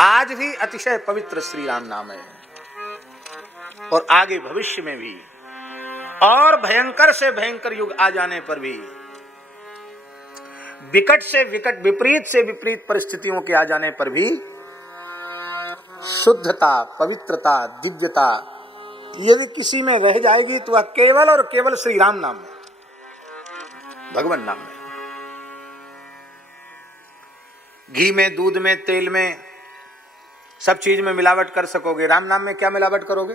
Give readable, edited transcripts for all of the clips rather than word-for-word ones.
आज भी अतिशय पवित्र श्री राम नाम है और आगे भविष्य में भी, और भयंकर से भयंकर युग आ जाने पर भी, विकट से विकट, विपरीत से विपरीत परिस्थितियों के आ जाने पर भी शुद्धता, पवित्रता, दिव्यता यदि किसी में रह जाएगी तो वह केवल और केवल श्री राम नाम में, भगवान नाम में। घी में, दूध में, तेल में, सब चीज में मिलावट कर सकोगे, राम नाम में क्या मिलावट करोगे?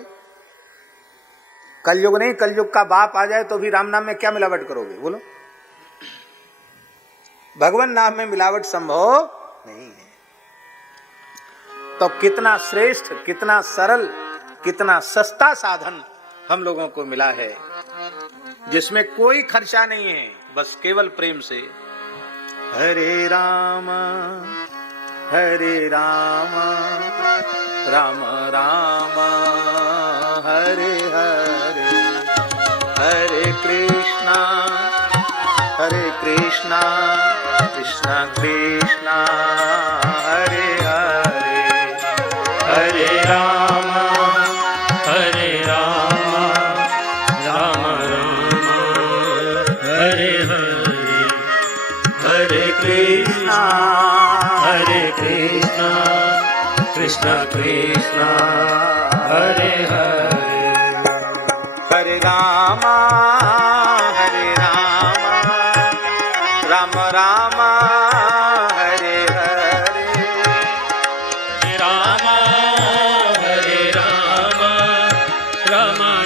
कलयुग नहीं, कलयुग का बाप आ जाए तो भी राम नाम में क्या मिलावट करोगे? बोलो। भगवान नाम में मिलावट संभव नहीं है। तो कितना श्रेष्ठ, कितना सरल, कितना सस्ता साधन हम लोगों को मिला है, जिसमें कोई खर्चा नहीं है, बस केवल प्रेम से हरे राम राम राम हरे हरे, हरे कृष्णा कृष्णा कृष्णा हरे हरे, हरे राम राम राम हरे हरे, हरे कृष्णा कृष्णा कृष्णा हरे हरे, हरे राम राम राम हरे हरे, राम राम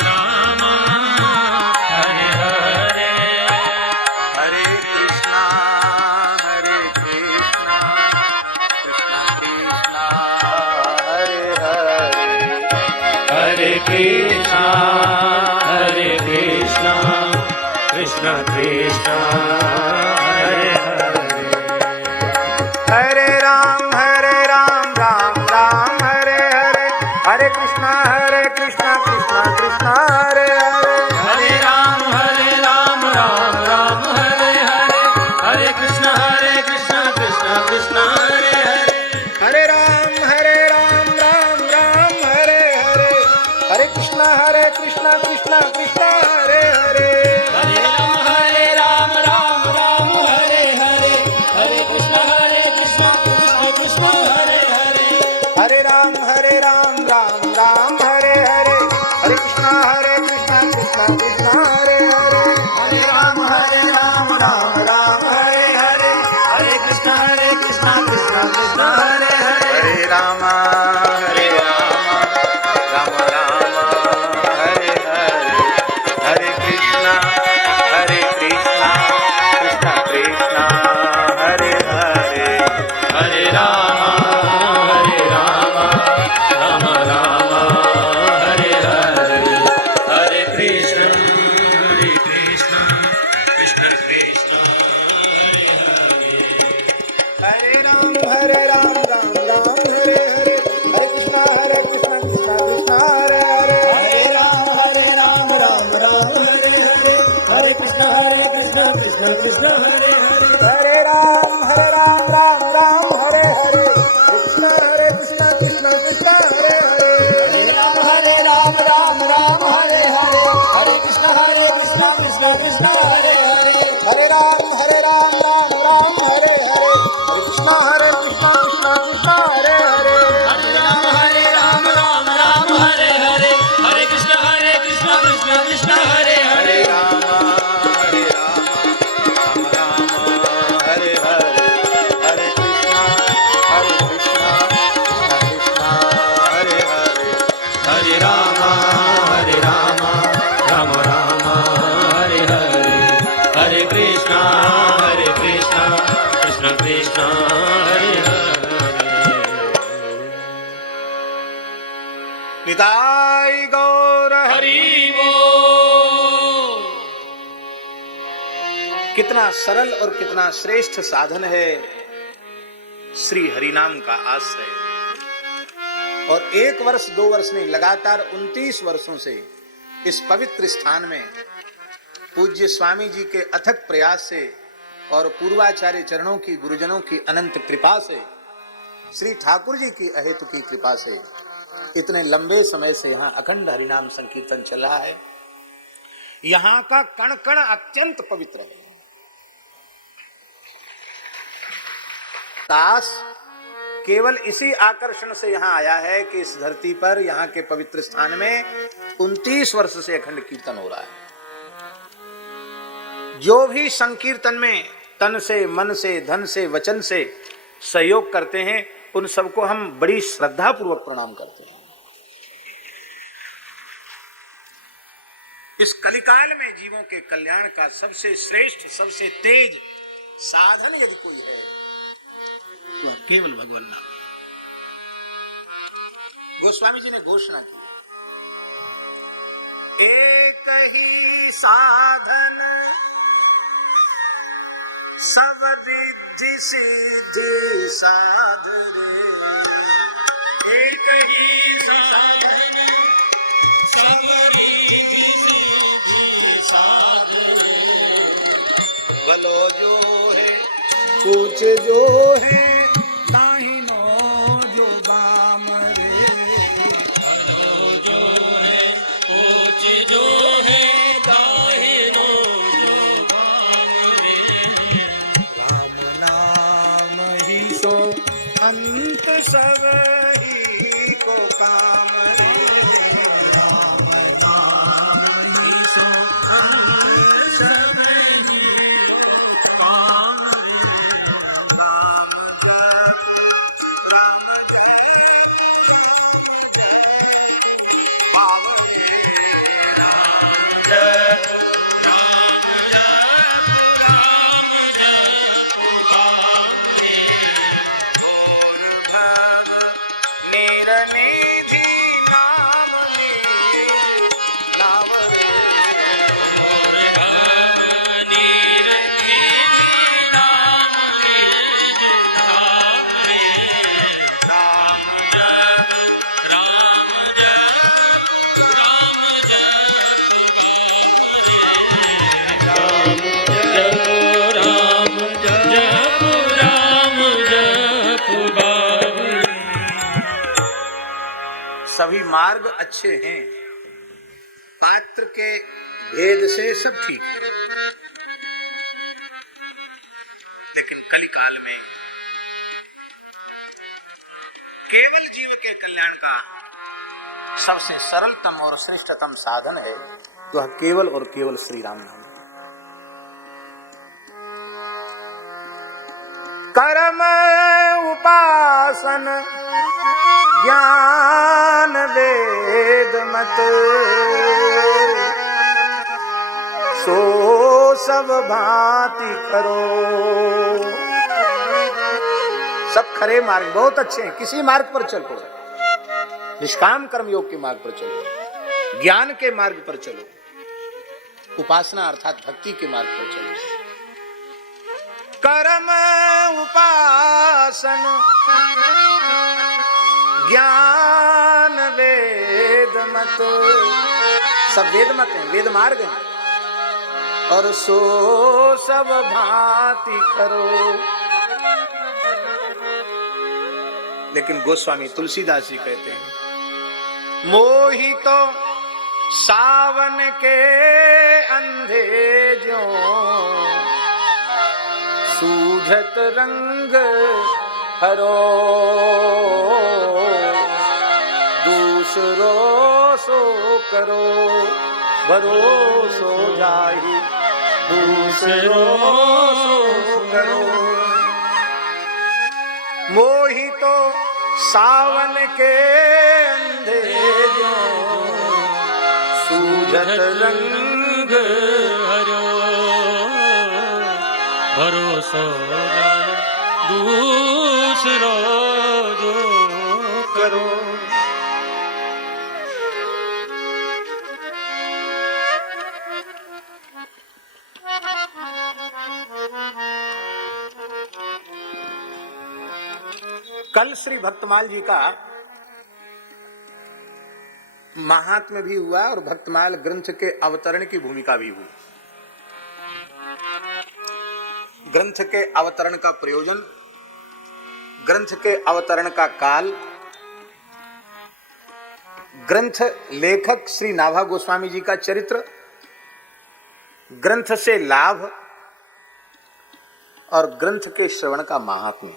राम हरे हरे, हरे कृष्णा कृष्णा कृष्णा हरे हरे, हरे कृष्णा कृष्ण कृष्ण हरे हरे, हरे राम राम राम हरे हरे, हरे कृष्णा कृष्णा कृष्णा हरे हरे, हरे राम राम राम हरे हरे, हरे कृष्ण कृष्ण कृष्ण हरे हरे, हरे राम राम राम हरे हरे, हरे कृष्णा कृष्णा कृष्णा हरे हरे, हरे राम राम हरे हरे, हरे कृष्ण कृष्ण कृष्ण हरे हरे, हरे राम राम हरे हरे, हरे कृष्णा कृष्णा कृष्णा हरे हरे, हरे राम राम हरे हरे, हरे कृष्ण कृष्ण कृष्ण हरे हरे, हरे राम राम हरे हरे, हरे कृष्णा कृष्णा कृष्णा हरे हरे, हरे राम राम हरे हरे, हरे कृष्ण कृष्ण कृष्ण हरे हरे, हरे राम हरे हरे, हरे कृष्णा कृष्णा कृष्णा हरे हरे, हरे राम राम हरे हरे, हरे कृष्णा कृष्णा कृष्णा हरे हरे, हरे राम राम हरे हरे, हरे कृष्णा कृष्णा कृष्णा हरे हरे, हरे राम राम हरे हरे, हरे कृष्ण कृष्ण कृष्ण हरे हरे, हरे राम राम हरे हरे, हरे कृष्णा कृष्णा कृष्णा हरे हरे, हरे राम राम हरे हरे, हरे कृष्ण कृष्ण कृष्ण हरे हरे, हरे राम राम हरे हरे, हरे कृष्णा कृष्णा कृष्णा हरे हरे, हरे राम राम हरे हरे, हरे कृष्ण कृष्ण कृष्ण हरे हरे, निताई गौर हरि बोल। कितना सरल और कितना श्रेष्ठ साधन है श्री हरिनाम का आश्रय। और 1 वर्ष 2 वर्ष नहीं, लगातार 29 वर्षों से इस पवित्र स्थान में पूज्य स्वामी जी के अथक प्रयास से और पूर्वाचार्य चरणों की, गुरुजनों की अनंत कृपा से श्री ठाकुर जी की अहेतु की कृपा से इतने लंबे समय से यहाँ अखंड हरिनाम संकीर्तन चल रहा है। यहाँ का कण कण अत्यंत पवित्र है। दास केवल इसी आकर्षण से यहाँ आया है कि इस धरती पर यहाँ के पवित्र स्थान में 29 वर्ष से अखंड कीर्तन हो रहा है। जो भी संकीर्तन में तन से, मन से, धन से, वचन से सहयोग करते हैं, उन सबको हम बड़ी श्रद्धा पूर्वक प्रणाम करते हैं। इस कलिकाल में जीवों के कल्याण का सबसे श्रेष्ठ, सबसे तेज साधन यदि कोई है तो केवल भगवान नाम। गोस्वामी जी ने घोषणा की, एक ही साधन सब रिद्धि सिद्धि साध रे। एक ही साधन सब रिद्धि सिद्धि साध रे। भलो जो है कुछ जो है दाहिनो जो बाम रे। भलो जो है ऊंच जो है दाहिनो जो बाम रे। राम नाम ही सो अंत सब ही को काम रे। राम नाम ही सो अंत सब ही को काम रे। राम जप मेरा निधि नाम ले नाम रे। सभी मार्ग अच्छे हैं, पात्र के भेद से सब ठीक है, लेकिन कलिकाल में केवल जीव के कल्याण का सबसे सरलतम और श्रेष्ठतम साधन है तो केवल और केवल श्री राम नाम। कर्म उपासन ज्ञान वेद मत सो सब भांति करो। सब खरे मार्ग बहुत अच्छे हैं, किसी मार्ग पर चल पड़ो, निष्काम कर्म योग के मार्ग पर चलो, ज्ञान के मार्ग पर चलो, उपासना अर्थात भक्ति के मार्ग पर चलो। कर्म उपासन ज्ञान वेद मत, सब वेद मत हैं, वेद मार्ग हैं, और सो सब भांति करो। लेकिन गोस्वामी तुलसीदास जी कहते हैं, मोही तो सावन के अंधे जो सूझत रंग हरो, दूसरो सो करो भरोसो जाहि, दूसरो सो करो। मोही तो सावन के अंधे जो सूझत रंग हरो, भरोसा दूसरो जो करो। कल श्री भक्तमाल जी का महात्म्य भी हुआ और भक्तमाल ग्रंथ के अवतरण की भूमिका भी हुई। ग्रंथ के अवतरण का प्रयोजन ग्रंथ के अवतरण का काल, ग्रंथ लेखक श्री नाभा गोस्वामी जी का चरित्र, ग्रंथ से लाभ और ग्रंथ के श्रवण का महात्म्य,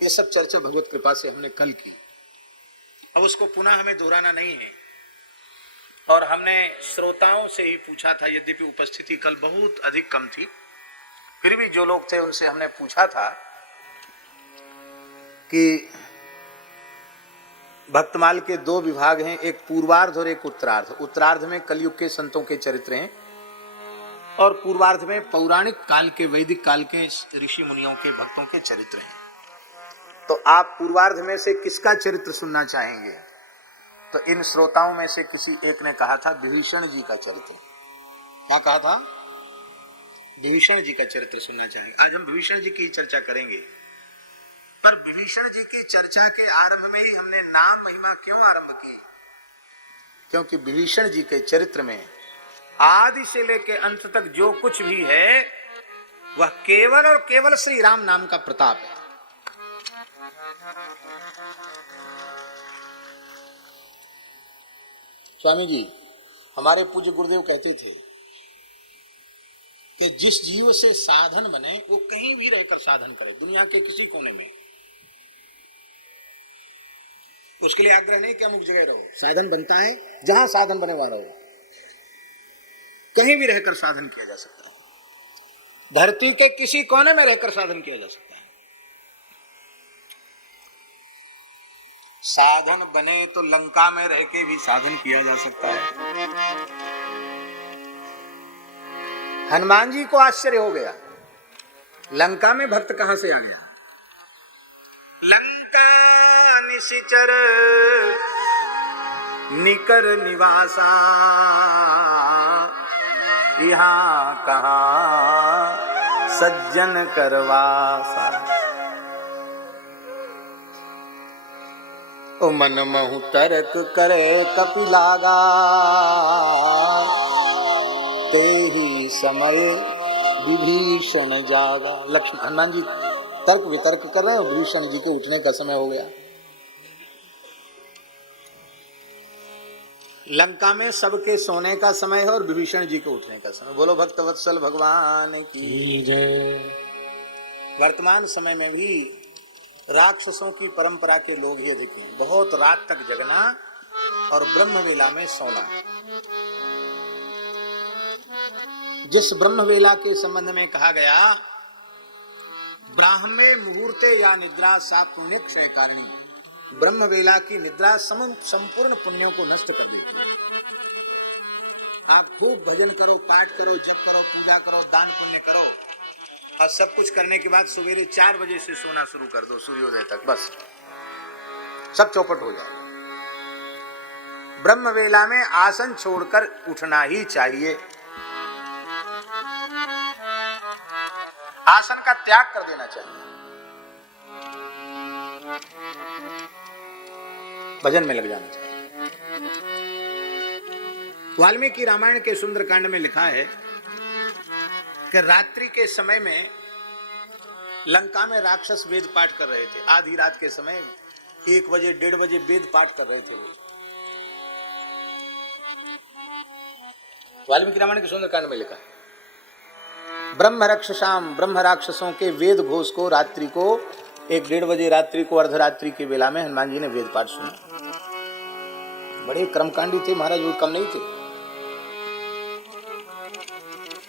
ये सब चर्चा भगवत कृपा से हमने कल की। अब उसको पुनः हमें दोहराना नहीं है। और हमने श्रोताओं से ही पूछा था, यद्यपि उपस्थिति कल बहुत अधिक कम थी, फिर भी जो लोग थे उनसे हमने पूछा था कि भक्तमाल के दो विभाग हैं, एक पूर्वार्ध और एक उत्तरार्ध। उत्तरार्ध में कलयुग के संतों के चरित्र हैं और पूर्वार्ध में पौराणिक काल के, वैदिक काल के ऋषि मुनियों के, भक्तों के चरित्र हैं। तो आप पूर्वार्ध में से किसका चरित्र सुनना चाहेंगे? तो इन श्रोताओं में से किसी एक ने कहा था विभीषण जी का चरित्र। क्या कहा था? विभीषण जी का चरित्र सुनना चाहिए। आज हम विभीषण जी की चर्चा करेंगे, पर विभीषण जी की चर्चा के आरंभ में ही हमने नाम महिमा क्यों आरंभ की? क्योंकि विभीषण जी के चरित्र में आदि से लेकर अंत तक जो कुछ भी है वह केवल और केवल श्री राम नाम का प्रताप है। स्वामी जी, हमारे पूज्य गुरुदेव कहते थे कि जिस जीव से साधन बने वो कहीं भी रहकर साधन करे, दुनिया के किसी कोने में। उसके लिए आग्रह नहीं कि अमुक जगह रहो, साधन बनता है जहां साधन बने वहां रहो। कहीं भी रहकर साधन किया जा सकता है, धरती के किसी कोने में रहकर साधन किया जा सकता है। साधन बने तो लंका में रह के भी साधन किया जा सकता है। हनुमान जी को आश्चर्य हो गया, लंका में भक्त कहां से आ गया? लंका निशिचर निकर निवासा, यहाँ कहाँ सज्जन करवासा। ओ मन महु तर्क करे कपिलागा, ते ही समय विभीषण जागा। लक्ष्मण हनुमान जी तर्क वितर्क कर रहे हैं, विभीषण जी के उठने का समय हो गया। लंका में सबके सोने का समय है और विभीषण जी के उठने का समय। बोलो भक्त वत्सल भगवान की जय। वर्तमान समय में भी राक्षसों की परंपरा के लोग ही अधिक हैं। बहुत रात तक जगना और ब्रह्म वेला में सोना। जिस ब्रह्म वेला के संबंध में कहा गया ब्राह्मणे मुहूर्ते या निद्रा सा पुण्य क्षय कारिणी, ब्रह्म वेला की निद्रा संपूर्ण पुण्यों को नष्ट कर देती है। आप खूब भजन करो, पाठ करो, जप करो, पूजा करो, दान पुण्य करो और सब कुछ करने के बाद सवेरे 4 बजे से सोना शुरू कर दो सूर्योदय तक, बस सब चौपट हो जाए। ब्रह्म वेला में आसन छोड़कर उठना ही चाहिए, आसन का त्याग कर देना चाहिए, भजन में लग जाना चाहिए। वाल्मीकि रामायण के सुंदरकांड में लिखा है कि रात्रि के समय में लंका में राक्षस वेद पाठ कर रहे थे। आधी रात के समय 1 बजे 1:30 बजे वेद पाठ कर रहे थे वो। वाल्मीकि रामायण के सुंदरकांड में लिखा है ब्रह्म राक्षसों के वेद घोष को रात्रि को 1-1:30 बजे रात्रि को अर्धरात्रि की वेला में हनुमान जी ने वेद पाठ सुना। बड़े कर्मकांडी थे महाराज, वो कम नहीं थे।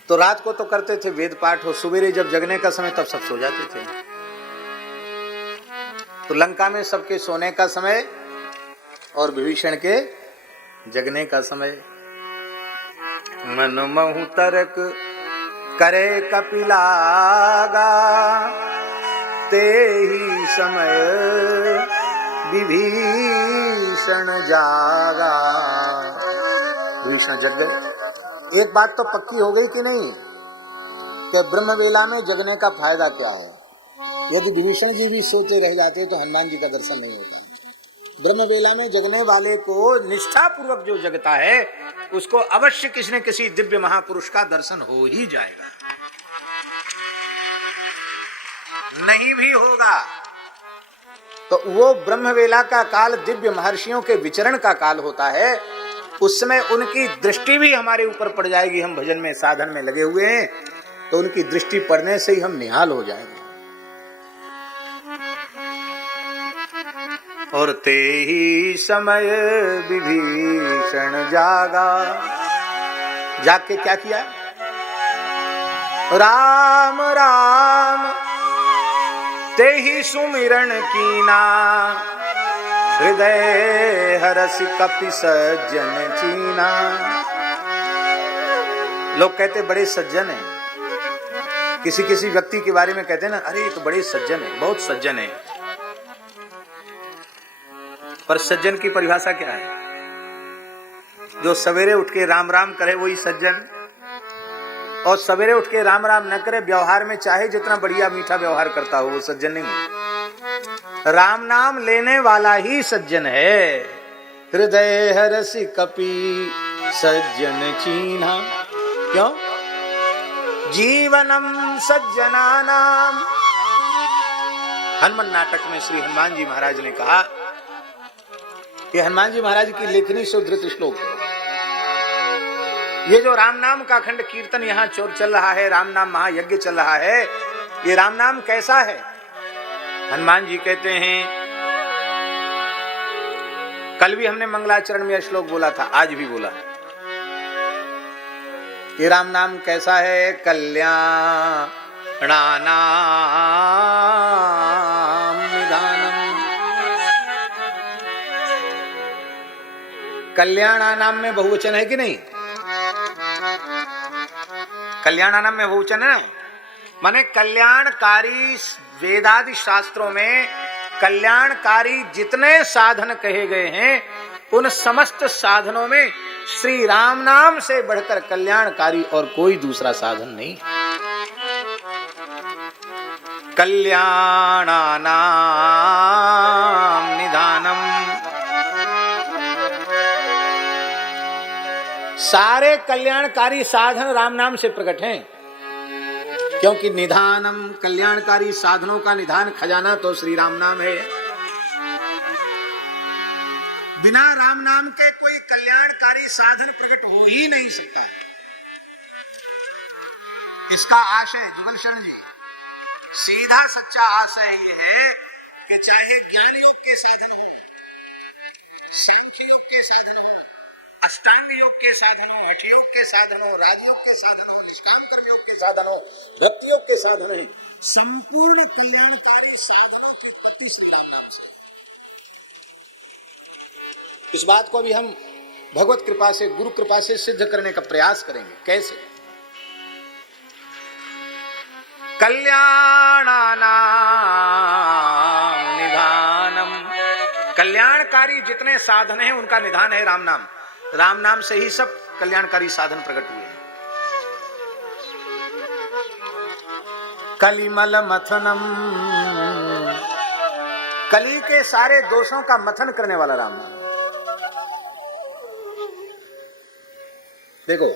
तो रात को तो करते थे वेद पाठ, और सवेरे जब जगने का समय तब सब सो जाते थे। तो लंका में सबके सोने का समय और विभीषण के जगने का समय। मन महु तर्क करे कपिलागा, ते ही समय विभीषण जागा। विभीषण जग गए। एक बात तो पक्की हो गई कि नहीं कि ब्रह्म वेला में जगने का फायदा क्या है? यदि विभीषण जी भी सोते रह जाते तो हनुमान जी का दर्शन नहीं होता। ब्रह्म वेला में जगने वाले को निष्ठा पूर्वक जो जगता है उसको अवश्य किसी न किसी दिव्य महापुरुष का दर्शन हो ही जाएगा। नहीं भी होगा तो वो ब्रह्मवेला का काल दिव्य महर्षियों के विचरण का काल होता है। उस समय उनकी दृष्टि भी हमारे ऊपर पड़ जाएगी। हम भजन में साधन में लगे हुए हैं तो उनकी दृष्टि पड़ने से ही हम निहाल हो जाएंगे। और ते ही समय विभीषण जागा, जाग के क्या किया? राम राम ते ही सुमिरन कीना, हृदय हरस कपि सज्जन चीना। लोग कहते बड़े सज्जन हैं, किसी किसी व्यक्ति के बारे में कहते हैं ना, अरे ये तो बड़े सज्जन है, बहुत सज्जन है। पर सज्जन की परिभाषा क्या है? जो सवेरे उठ के राम राम करे वही सज्जन, और सवेरे उठ के राम राम न करे, व्यवहार में चाहे जितना बढ़िया मीठा व्यवहार करता हो, वो सज्जन नहीं है। राम नाम लेने वाला ही सज्जन है। हृदय हरसि कपि सज्जन चीन्हा। क्यों? जीवनम सज्जनानाम। हनुमान नाटक में श्री हनुमान जी महाराज ने कहा कि हनुमान जी महाराज की लेखनी से उद्धृत श्लोक है। ये जो राम नाम का अखंड कीर्तन यहाँ चल रहा है, राम नाम महायज्ञ चल रहा है, ये राम नाम कैसा है? हनुमान जी कहते हैं, कल भी हमने मंगलाचरण में यह श्लोक बोला था, आज भी बोला है, ये राम नाम कैसा है? कल्याणानाम निधानम। कल्याणानाम में बहुवचन है कि नहीं? कल्याणानाम में बहुवचन है, माने कल्याणकारी। वेदादि शास्त्रों में कल्याणकारी जितने साधन कहे गए हैं, उन समस्त साधनों में श्री राम नाम से बढ़कर कल्याणकारी और कोई दूसरा साधन नहीं। कल्याणानाम निधानम। सारे कल्याणकारी साधन राम नाम से प्रकट हैं, क्योंकि निधानम, कल्याणकारी साधनों का निधान खजाना तो श्री राम नाम है। बिना राम नाम के कोई कल्याणकारी साधन प्रकट हो ही नहीं सकता है। इसका आशय जुगल शरण जी, सीधा सच्चा आशय ये है कि चाहे ज्ञान योग के साधन हो, सांख्य योग के साधन हो, अष्टांग योग के साधन हो, हठ योग के साधन हो, राजयोग के साधन हो, निष्काम कर्म योग के साधन हो, भक्ति योग के साधन है, संपूर्ण कल्याणकारी साधनों के उत्पत्ति श्री राम नाम से। इस बात को भी हम भगवत कृपा से, गुरु कृपा से सिद्ध करने का प्रयास करेंगे। कैसे? कल्याणानाम निधानम। कल्याणकारी जितने साधन हैं उनका निधान है राम नाम। राम नाम से ही सब कल्याणकारी साधन प्रकट हुए हैं। कलिमल मथनम। कली के सारे दोषों का मथन करने वाला राम नाम। देखो,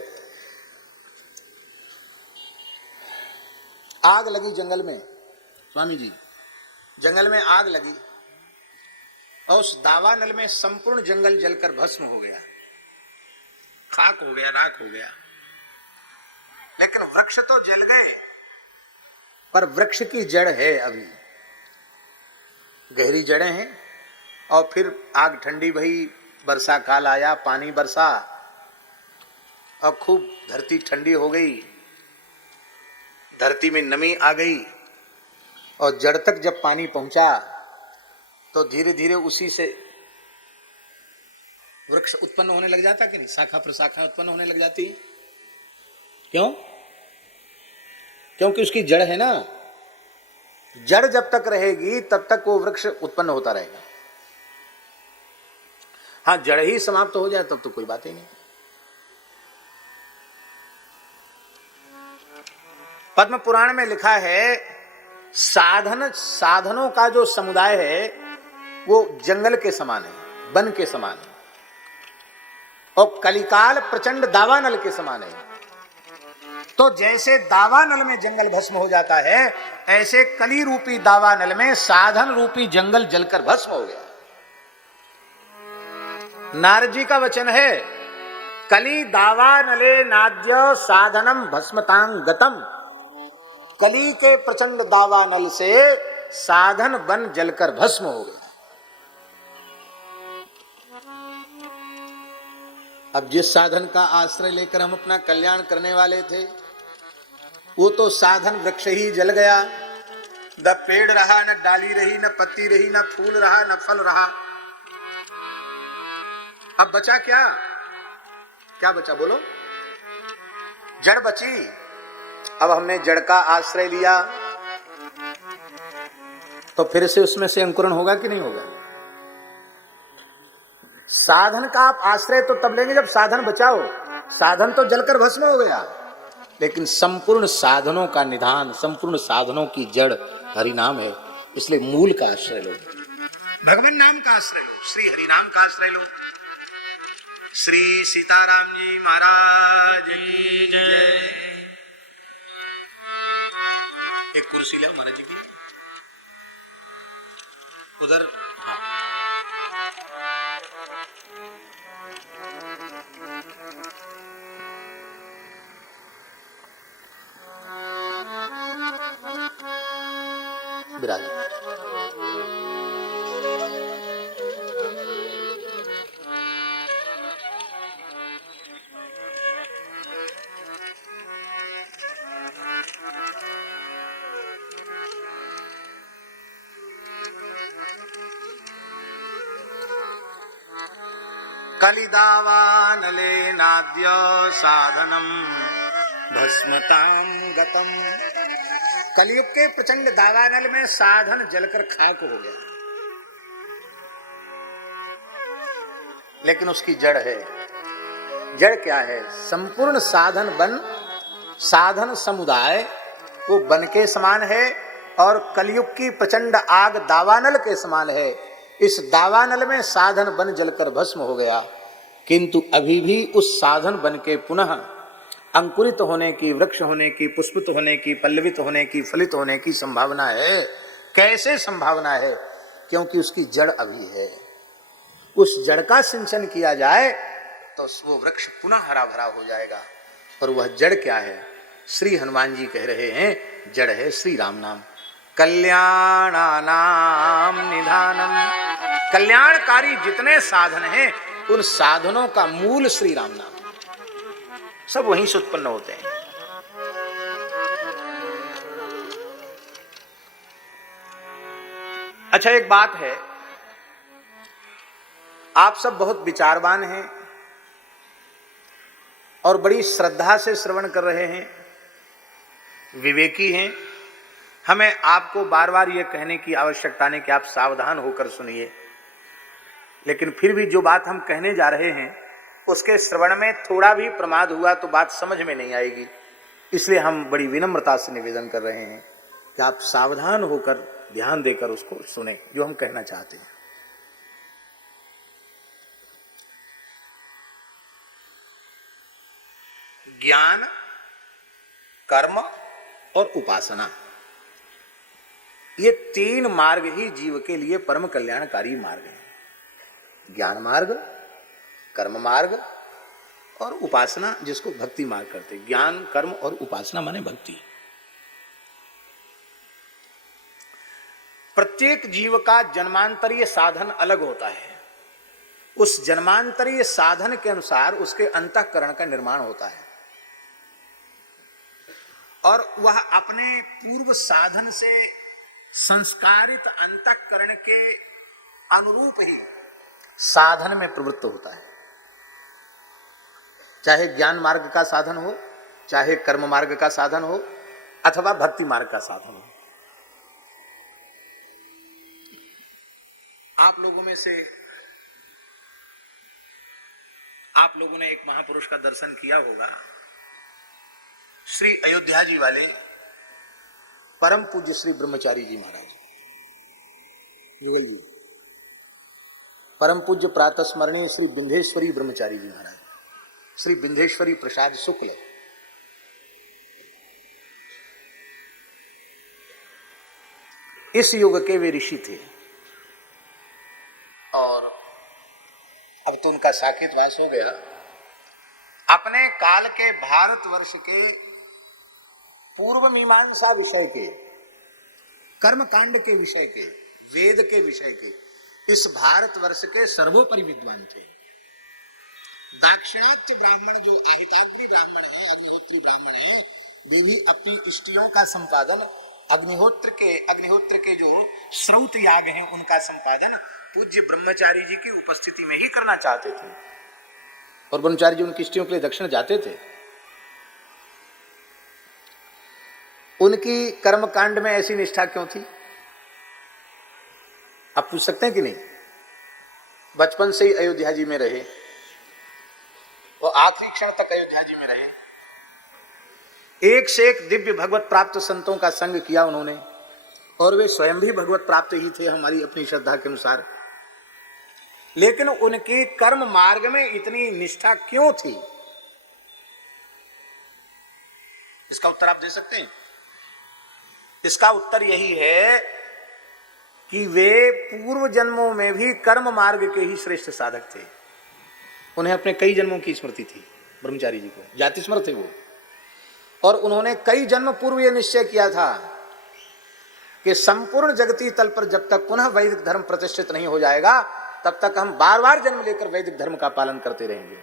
आग लगी जंगल में, स्वामी जी, जंगल में आग लगी और उस दावानल में संपूर्ण जंगल जलकर भस्म हो गया, खाक हो गया, राख हो गया। लेकिन वृक्ष तो जल गए, पर वृक्ष की जड़ है अभी, गहरी जड़ें हैं। और फिर आग ठंडी भई, वर्षा काल आया, पानी बरसा और खूब धरती ठंडी हो गई, धरती में नमी आ गई। और जड़ तक जब पानी पहुंचा तो धीरे धीरे उसी से वृक्ष उत्पन्न होने लग जाता कि नहीं? शाखा प्रशाखा उत्पन्न होने लग जाती। क्यों? क्योंकि उसकी जड़ है ना। जड़ जब तक रहेगी तब तक वो वृक्ष उत्पन्न होता रहेगा। हाँ, जड़ ही समाप्त हो जाए तब तो कोई बात ही नहीं। पद्म पुराण में लिखा है, साधनों का जो समुदाय है वो जंगल के समान है, वन के समान है, और कलिकाल प्रचंड दावानल के समान है। तो जैसे दावानल में जंगल भस्म हो जाता है, ऐसे कली रूपी दावानल में साधन रूपी जंगल जलकर भस्म हो गया। नारद जी का वचन है, कली दावानले नाद्य साधनम भस्मतांग गतम। कली के प्रचंड दावानल से साधन बन जलकर भस्म हो गया। अब जिस साधन का आश्रय लेकर हम अपना कल्याण करने वाले थे, वो तो साधन वृक्ष ही जल गया। न पेड़ रहा, न डाली रही, न पत्ती रही, न फूल रहा, न फल रहा। अब बचा क्या? क्या बचा बोलो? जड़ बची। अब हमने जड़ का आश्रय लिया, तो फिर से उसमें से अंकुरण होगा कि नहीं होगा? साधन का आप आश्रय तो तब लेंगे जब साधन बचाओ। साधन तो जलकर भस्म हो गया, लेकिन संपूर्ण साधनों का निधान, संपूर्ण साधनों की जड़ हरि नाम है। इसलिए मूल का आश्रय लो, भगवान नाम का आश्रय लो, श्री हरि नाम का आश्रय लो। श्री सीताराम जी महाराज की जय। एक कुर्सी लाओ महाराज जी की उधर। विराज। कलिदावानले नाद्य साधनम भस्मतां गतम। कलयुग के प्रचंड दावानल में साधन जलकर खाक हो गया, लेकिन उसकी जड़ है। जड़ क्या है? संपूर्ण साधन बन, साधन समुदाय वो बन के समान है, और कलयुग की प्रचंड आग दावानल के समान है। इस दावानल में साधन बन जलकर भस्म हो गया, किंतु अभी भी उस साधन बन के पुनः अंकुरित होने की, वृक्ष होने की, पुष्पित होने की, पल्लवित होने की, फलित होने की संभावना है। कैसे संभावना है? क्योंकि उसकी जड़ अभी है। उस जड़ का सिंचन किया जाए तो वो वृक्ष पुनः हरा भरा हो जाएगा। और वह जड़ क्या है? श्री हनुमान जी कह रहे हैं, जड़ है श्री राम नाम। कल्याणानाम निधानम। कल्याणकारी जितने साधन हैं, उन साधनों का मूल श्री राम नाम, सब वहीं से उत्पन्न होते हैं। अच्छा, एक बात है, आप सब बहुत विचारवान हैं और बड़ी श्रद्धा से श्रवण कर रहे हैं, विवेकी हैं। हमें आपको बार बार यह कहने की आवश्यकता नहीं कि आप सावधान होकर सुनिए, लेकिन फिर भी जो बात हम कहने जा रहे हैं उसके श्रवण में थोड़ा भी प्रमाद हुआ तो बात समझ में नहीं आएगी। इसलिए हम बड़ी विनम्रता से निवेदन कर रहे हैं कि आप सावधान होकर ध्यान देकर उसको सुने, जो हम कहना चाहते हैं। ज्ञान, कर्म और उपासना, ये तीन मार्ग ही जीव के लिए परम कल्याणकारी मार्ग हैं। ज्ञान मार्ग, कर्म मार्ग और उपासना, जिसको भक्ति मार्ग करते। ज्ञान, कर्म और उपासना माने भक्ति। प्रत्येक जीव का जन्मांतरीय साधन अलग होता है। उस जन्मांतरीय साधन के अनुसार उसके अंतःकरण का निर्माण होता है, और वह अपने पूर्व साधन से संस्कारित अंतःकरण के अनुरूप ही साधन में प्रवृत्त होता है। चाहे ज्ञान मार्ग का साधन हो, चाहे कर्म मार्ग का साधन हो, अथवा भक्ति मार्ग का साधन हो। आप लोगों ने एक महापुरुष का दर्शन किया होगा, श्री अयोध्या जी वाले परम पूज्य श्री ब्रह्मचारी जी महाराज, परम पूज्य प्रातः स्मरणीय श्री विंध्येश्वरी ब्रह्मचारी जी महाराज, श्री विंध्येश्वरी प्रसाद शुक्ल, इस युग के वे ऋषि थे। और अब तो उनका साकेतवास हो गया। अपने काल के भारतवर्ष के पूर्व मीमांसा विषय के, कर्मकांड के विषय के, वेद के विषय के इस भारतवर्ष के सर्वोपरि विद्वान थे। दाक्षिणात्य ब्राह्मण जो आहिताग्नि ब्राह्मण है, अग्निहोत्री ब्राह्मण है, वे भी अपनी इष्टियों का संपादन अग्निहोत्र के जो श्रौत याग हैं उनका संपादन पूज्य ब्रह्मचारी जी की उपस्थिति में ही करना चाहते थे। और ब्रह्मचारी जी उनकी इष्टियों के लिए दक्षिण जाते थे। उनकी कर्मकांड में ऐसी निष्ठा क्यों थी? आप पूछ सकते हैं कि नहीं? बचपन से ही अयोध्या जी में रहे, वो आखिरी क्षण तक अयोध्या जी में रहे, एक से एक दिव्य भगवत प्राप्त संतों का संग किया उन्होंने, और वे स्वयं भी भगवत प्राप्त ही थे हमारी अपनी श्रद्धा के अनुसार। लेकिन उनके कर्म मार्ग में इतनी निष्ठा क्यों थी? इसका उत्तर आप दे सकते हैं? इसका उत्तर यही है कि वे पूर्व जन्मों में भी कर्म मार्ग के ही श्रेष्ठ साधक थे। उन्हें अपने कई जन्मों की स्मृति थी ब्रह्मचारी जी को, जाति स्मृत थे वो। और उन्होंने कई जन्म पूर्व यह निश्चय किया था कि संपूर्ण जगती तल पर जब तक पुनः वैदिक धर्म प्रतिष्ठित नहीं हो जाएगा तब तक हम बार बार जन्म लेकर वैदिक धर्म का पालन करते रहेंगे।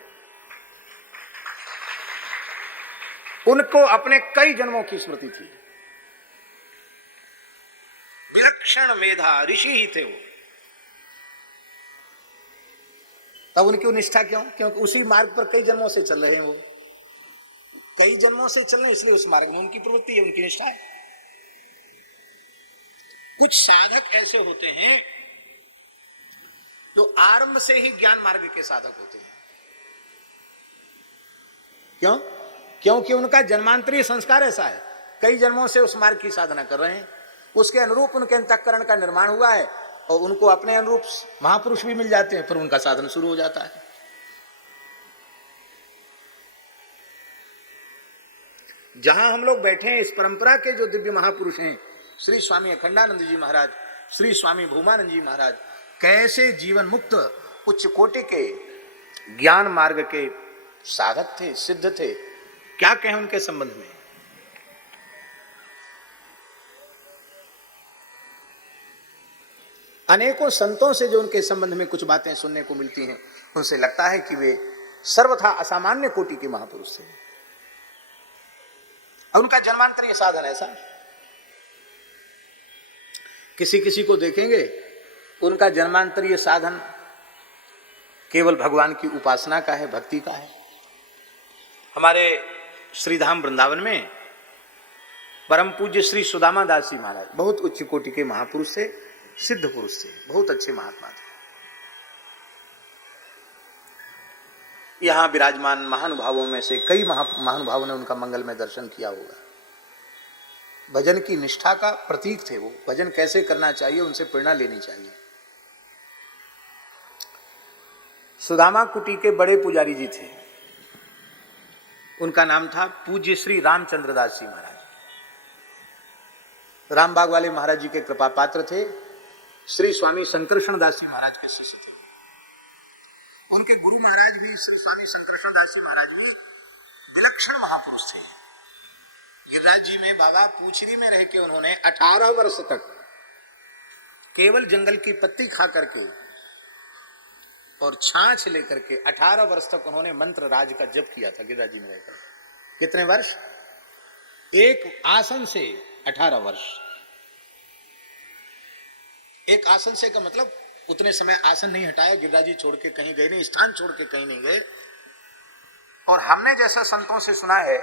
उनको अपने कई जन्मों की स्मृति थी। विलक्षण मेधा ऋषि ही थे वो। तब उनकी निष्ठा क्यों? क्योंकि उसी मार्ग पर कई जन्मों से चल रहे हैं वो, कई जन्मों से चल रहे हैं, इसलिए उस मार्ग में उनकी प्रवृत्ति है, उनकी निष्ठा है। कुछ साधक ऐसे होते हैं जो आरंभ से ही ज्ञान मार्ग के साधक होते हैं। क्यों? क्योंकि उनका जन्मांतरीय संस्कार ऐसा है, कई जन्मों से उस मार्ग की साधना कर रहे हैं, उसके अनुरूप उनके अंतःकरण का निर्माण हुआ है और उनको अपने अनुरूप महापुरुष भी मिल जाते हैं, फिर उनका साधन शुरू हो जाता है। जहां हम लोग बैठे हैं इस परंपरा के जो दिव्य महापुरुष हैं, श्री स्वामी अखंडानंद जी महाराज, श्री स्वामी भूमानंद जी महाराज, कैसे जीवन मुक्त उच्च कोटि के ज्ञान मार्ग के साधक थे, सिद्ध थे। क्या कहें उनके संबंध में? अनेकों संतों से जो उनके संबंध में कुछ बातें सुनने को मिलती हैं, उनसे लगता है कि वे सर्वथा असामान्य कोटि के महापुरुष थे। उनका जन्मांतरीय साधन ऐसा, किसी किसी को देखेंगे उनका जन्मांतरीय साधन केवल भगवान की उपासना का है, भक्ति का है। हमारे श्रीधाम वृंदावन में परम पूज्य श्री सुदामा दास जी महाराज बहुत उच्च कोटि के महापुरुष थे, सिद्ध पुरुष थे, बहुत अच्छे महात्मा थे। यहां विराजमान महानुभावों में से कई महानुभावों ने उनका मंगल में दर्शन किया होगा। भजन की निष्ठा का प्रतीक थे वो। भजन कैसे करना चाहिए उनसे प्रेरणा लेनी चाहिए। सुदामा कुटी के बड़े पुजारी जी थे, उनका नाम था पूज्य श्री रामचंद्र दास जी महाराज। रामबाग वाले महाराज जी के कृपा पात्र थे, श्री स्वामी शंकरशरण दास जी महाराज के शिष्य थे। उनके गुरु महाराज भी श्री स्वामी शंकरशरण दास जी महाराज भी विलक्षण महापुरुष थे। गिरिराज जी में बाबा पूछरी में रह के उन्होंने 18 वर्ष तक केवल जंगल की पत्ती खा करके और छाछ लेकर के 18 वर्ष तक उन्होंने मंत्र राज का जप किया था गिरिराज जी में रहकर। कितने वर्ष? एक आसन से 18 वर्ष। एक आसन से का मतलब उतने समय आसन नहीं हटाया, गिरिराज जी छोड़ के कहीं गए नहीं, स्थान छोड़ के कहीं नहीं गए। और हमने जैसा संतों से सुना है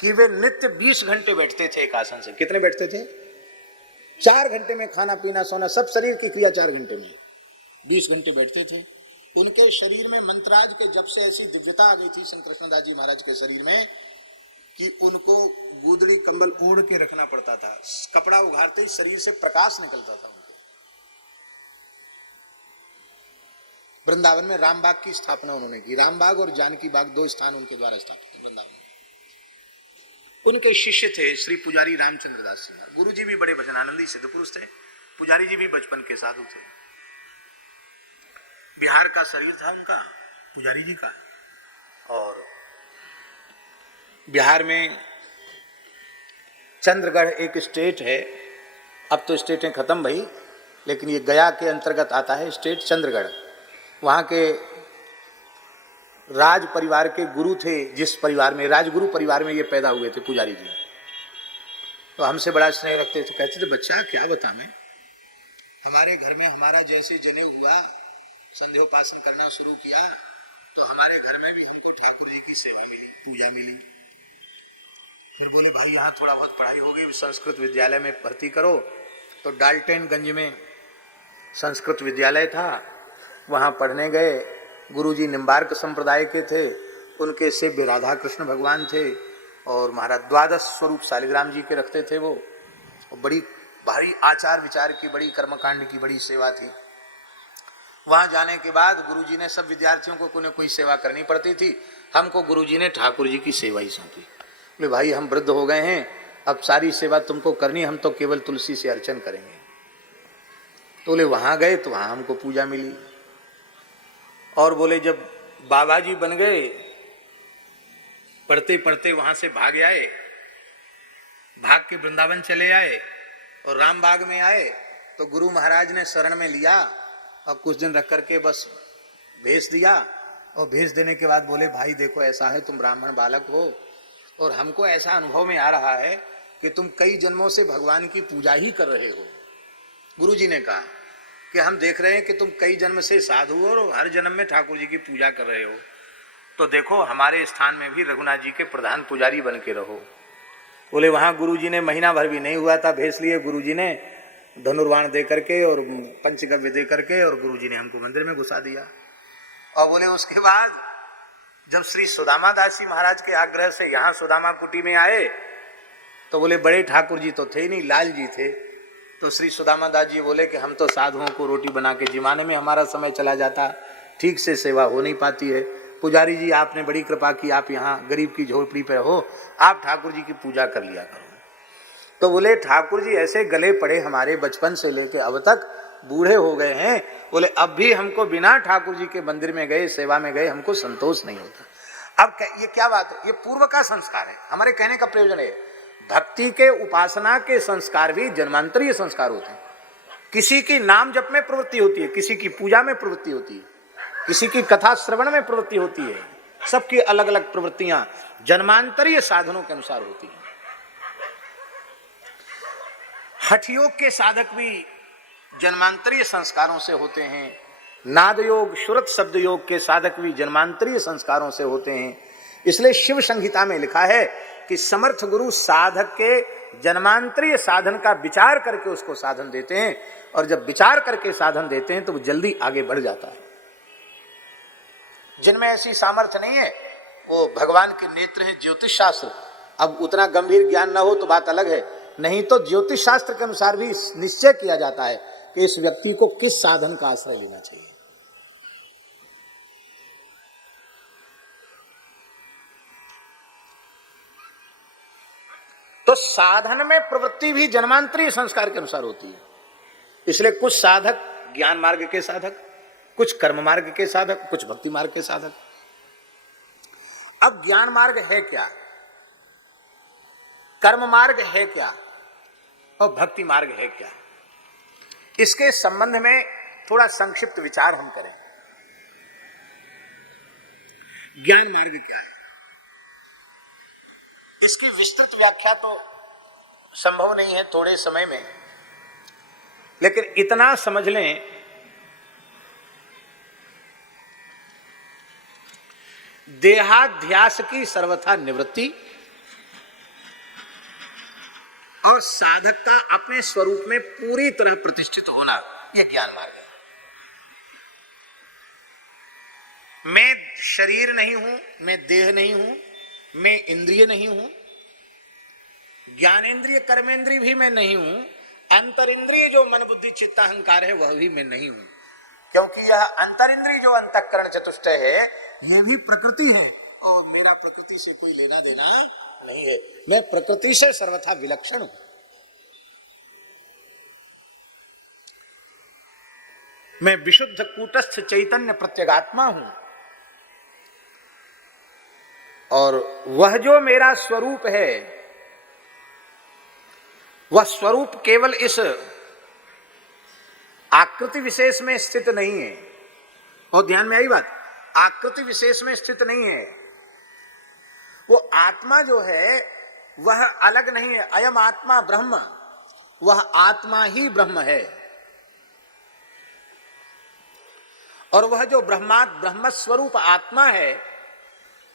कि वे नित्य 20 घंटे बैठते थे एक आसन से। कितने बैठते थे? 4 घंटे में खाना पीना सोना सब शरीर की क्रिया 4 घंटे में, 20 घंटे बैठते थे। उनके शरीर में मंत्राज के जब से ऐसी दिव्यता आ गई थी शंकरशरण जी महाराज के शरीर में कि उनको गुदड़ी कंबल ओढ़ के रखना पड़ता था। कपड़ा उघाड़ते ही शरीर से प्रकाश निकलता था उनके। वृंदावन में रामबाग की स्थापना उन्होंने की। रामबाग और जानकी बाग 2 स्थान उनके द्वारा स्थापित वृंदावन में। उनके शिष्य थे श्री पुजारी रामचंद्र दास जी महाराज। गुरु जी भी बड़े भजनानंदी सिद्ध पुरुष थे, पुजारी जी भी बचपन के साधु थे। बिहार का शरीर था उनका, पुजारी जी का। और बिहार में चंद्रगढ़ एक स्टेट है, अब तो स्टेटें खत्म भई, लेकिन ये गया के अंतर्गत आता है स्टेट चंद्रगढ़। वहाँ के राज परिवार के गुरु थे, जिस परिवार में, राजगुरु परिवार में ये पैदा हुए थे पुजारी जी। तो हमसे बड़ा स्नेह रखते थे, कहते थे बच्चा क्या बता मैं, हमारे घर में हमारा जैसे जनेऊ हुआ, संध्योपासन करना शुरू किया, तो हमारे घर में भी हमको ठाकुर जी की सेवा मिली, पूजा मिली। फिर बोले भाई यहाँ थोड़ा बहुत पढ़ाई हो गई, संस्कृत विद्यालय में भर्ती करो। तो डाल्टनगंज में संस्कृत विद्यालय था, वहाँ पढ़ने गए। गुरुजी निम्बार्क संप्रदाय के थे, उनके सेव्य राधा कृष्ण भगवान थे, और महाराज 12 स्वरूप शालिग्राम जी के रखते थे वो। और बड़ी भारी आचार विचार की, बड़ी कर्मकांड की बड़ी सेवा थी। वहाँ जाने के बाद गुरुजी ने, सब विद्यार्थियों को कोई न कोई सेवा करनी पड़ती थी, हमको गुरुजी ने ठाकुर जी की सेवा ही सौंपी। बोले भाई हम वृद्ध हो गए हैं, अब सारी सेवा तुमको करनी, हम तो केवल तुलसी से अर्चन करेंगे। तो बोले वहाँ गए तो वहाँ हमको पूजा मिली। और बोले जब बाबा जी बन गए, पढ़ते पढ़ते वहाँ से भाग आए, भाग के वृंदावन चले आए और रामबाग में आए। तो गुरु महाराज ने शरण में लिया और कुछ दिन रख करके बस भेज दिया। और भेज देने के बाद बोले भाई देखो ऐसा है, तुम ब्राह्मण बालक हो और हमको ऐसा अनुभव में आ रहा है कि तुम कई जन्मों से भगवान की पूजा ही कर रहे हो। गुरु जी ने कहा कि हम देख रहे हैं कि तुम कई जन्म से साधु हो और हर जन्म में ठाकुर जी की पूजा कर रहे हो, तो देखो हमारे स्थान में भी रघुनाथ जी के प्रधान पुजारी बन के रहो। बोले वहाँ गुरु जी ने महीना भर भी नहीं हुआ था, भेज लिए गुरु जी ने धनुर्वाण दे करके और पंचगव्य दे करके, और गुरु जी ने हमको मंदिर में घुसा दिया। और बोले उसके बाद जब श्री सुदामा दास जी महाराज के आग्रह से यहाँ सुदामा कुटी में आए, तो बोले बड़े ठाकुर जी तो थे नहीं, लाल जी थे। तो श्री सुदामा दास जी बोले कि हम तो साधुओं को रोटी बना के जिमाने में हमारा समय चला जाता, ठीक से सेवा हो नहीं पाती है। पुजारी जी आपने बड़ी कृपा की, आप यहाँ गरीब की झोपड़ी पे रहो, आप ठाकुर जी की पूजा कर लिया करो। तो बोले ठाकुर जी ऐसे गले पड़े हमारे बचपन से लेके अब तक, बूढ़े हो गए हैं, बोले अब भी हमको बिना ठाकुर जी के मंदिर में गए, सेवा में गए, हमको संतोष नहीं होता। अब ये क्या बात है, ये पूर्व का संस्कार है। हमारे कहने का प्रयोजन है भक्ति के, उपासना के संस्कार भी जन्मांतरीय संस्कार होते हैं। किसी की नाम जप में प्रवृत्ति होती है, किसी की पूजा में प्रवृत्ति होती है, किसी की कथा श्रवण में प्रवृत्ति होती है। सबकी अलग अलग प्रवृत्तियां जन्मांतरीय साधनों के अनुसार होती हैं। हठ योग के साधक भी जन्मांतरीय संस्कारों से होते हैं। नाद योग, श्रुत शब्द योग के साधक भी जन्मांतरीय संस्कारों से होते हैं। इसलिए शिव संहिता में लिखा है कि समर्थ गुरु साधक के जन्मांतरीय साधन का विचार करके उसको साधन देते हैं, और जब विचार करके साधन देते हैं तो वो जल्दी आगे बढ़ जाता है। जिनमें ऐसी सामर्थ्य नहीं है, वो भगवान के नेत्र हैं ज्योतिष शास्त्र। अब उतना गंभीर ज्ञान ना हो तो बात अलग है, नहीं तो ज्योतिष शास्त्र के अनुसार भी निश्चय किया जाता है कि इस व्यक्ति को किस साधन का आश्रय लेना चाहिए। तो साधन में प्रवृत्ति भी जन्मांतरीय संस्कार के अनुसार होती है। इसलिए कुछ साधक ज्ञान मार्ग के साधक, कुछ कर्म मार्ग के साधक, कुछ भक्ति मार्ग के साधक। अब ज्ञान मार्ग है क्या, कर्म मार्ग है क्या और भक्ति मार्ग है क्या, इसके संबंध में थोड़ा संक्षिप्त विचार हम करें। ज्ञान मार्ग क्या है, इसकी विस्तृत व्याख्या तो संभव नहीं है थोड़े समय में, लेकिन इतना समझ लें देहाध्यास की सर्वथा निवृत्ति और साधक का अपने स्वरूप में पूरी तरह प्रतिष्ठित होना, यह ज्ञान मार्ग है। मैं शरीर नहीं हूं, मैं देह नहीं हूं, मैं इंद्रिय नहीं हूं, ज्ञानेन्द्रिय कर्मेंद्रिय भी मैं नहीं हूं, अंतर इंद्रिय जो मन बुद्धि चित्त अहंकार है वह भी मैं नहीं हूं। क्योंकि यह अंतर इंद्रिय जो अंतःकरण चतुष्टय है, यह भी प्रकृति है और मेरा प्रकृति से कोई लेना देना नहीं है, मैं प्रकृति से सर्वथा विलक्षण हूं। मैं विशुद्ध कूटस्थ चैतन्य प्रत्यगात्मा हूं और वह जो मेरा स्वरूप है वह स्वरूप केवल इस आकृति विशेष में स्थित नहीं है। और ध्यान में आई बात, आकृति विशेष में स्थित नहीं है। वो आत्मा जो है वह अलग नहीं है। अयम आत्मा ब्रह्म, वह आत्मा ही ब्रह्म है। और वह जो ब्रह्म स्वरूप आत्मा है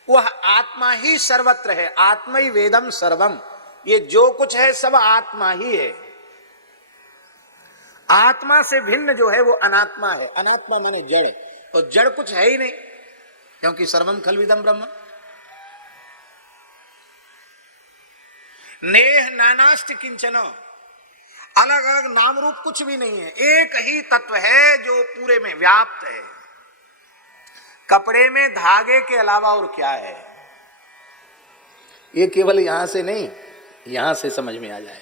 वह आत्मा ही सर्वत्र है। आत्मा ही वेदम सर्वम, ये जो कुछ है सब आत्मा ही है। आत्मा से भिन्न जो है वो अनात्मा है। अनात्मा माने जड़, और जड़ कुछ है ही नहीं, क्योंकि सर्वम खलविदम ब्रह्म। नेह नानास्ति किंचन, अलग अलग नाम रूप कुछ भी नहीं है, एक ही तत्व है जो पूरे में व्याप्त है। कपड़े में धागे के अलावा और क्या है, ये केवल यहां से नहीं, यहां से समझ में आ जाए।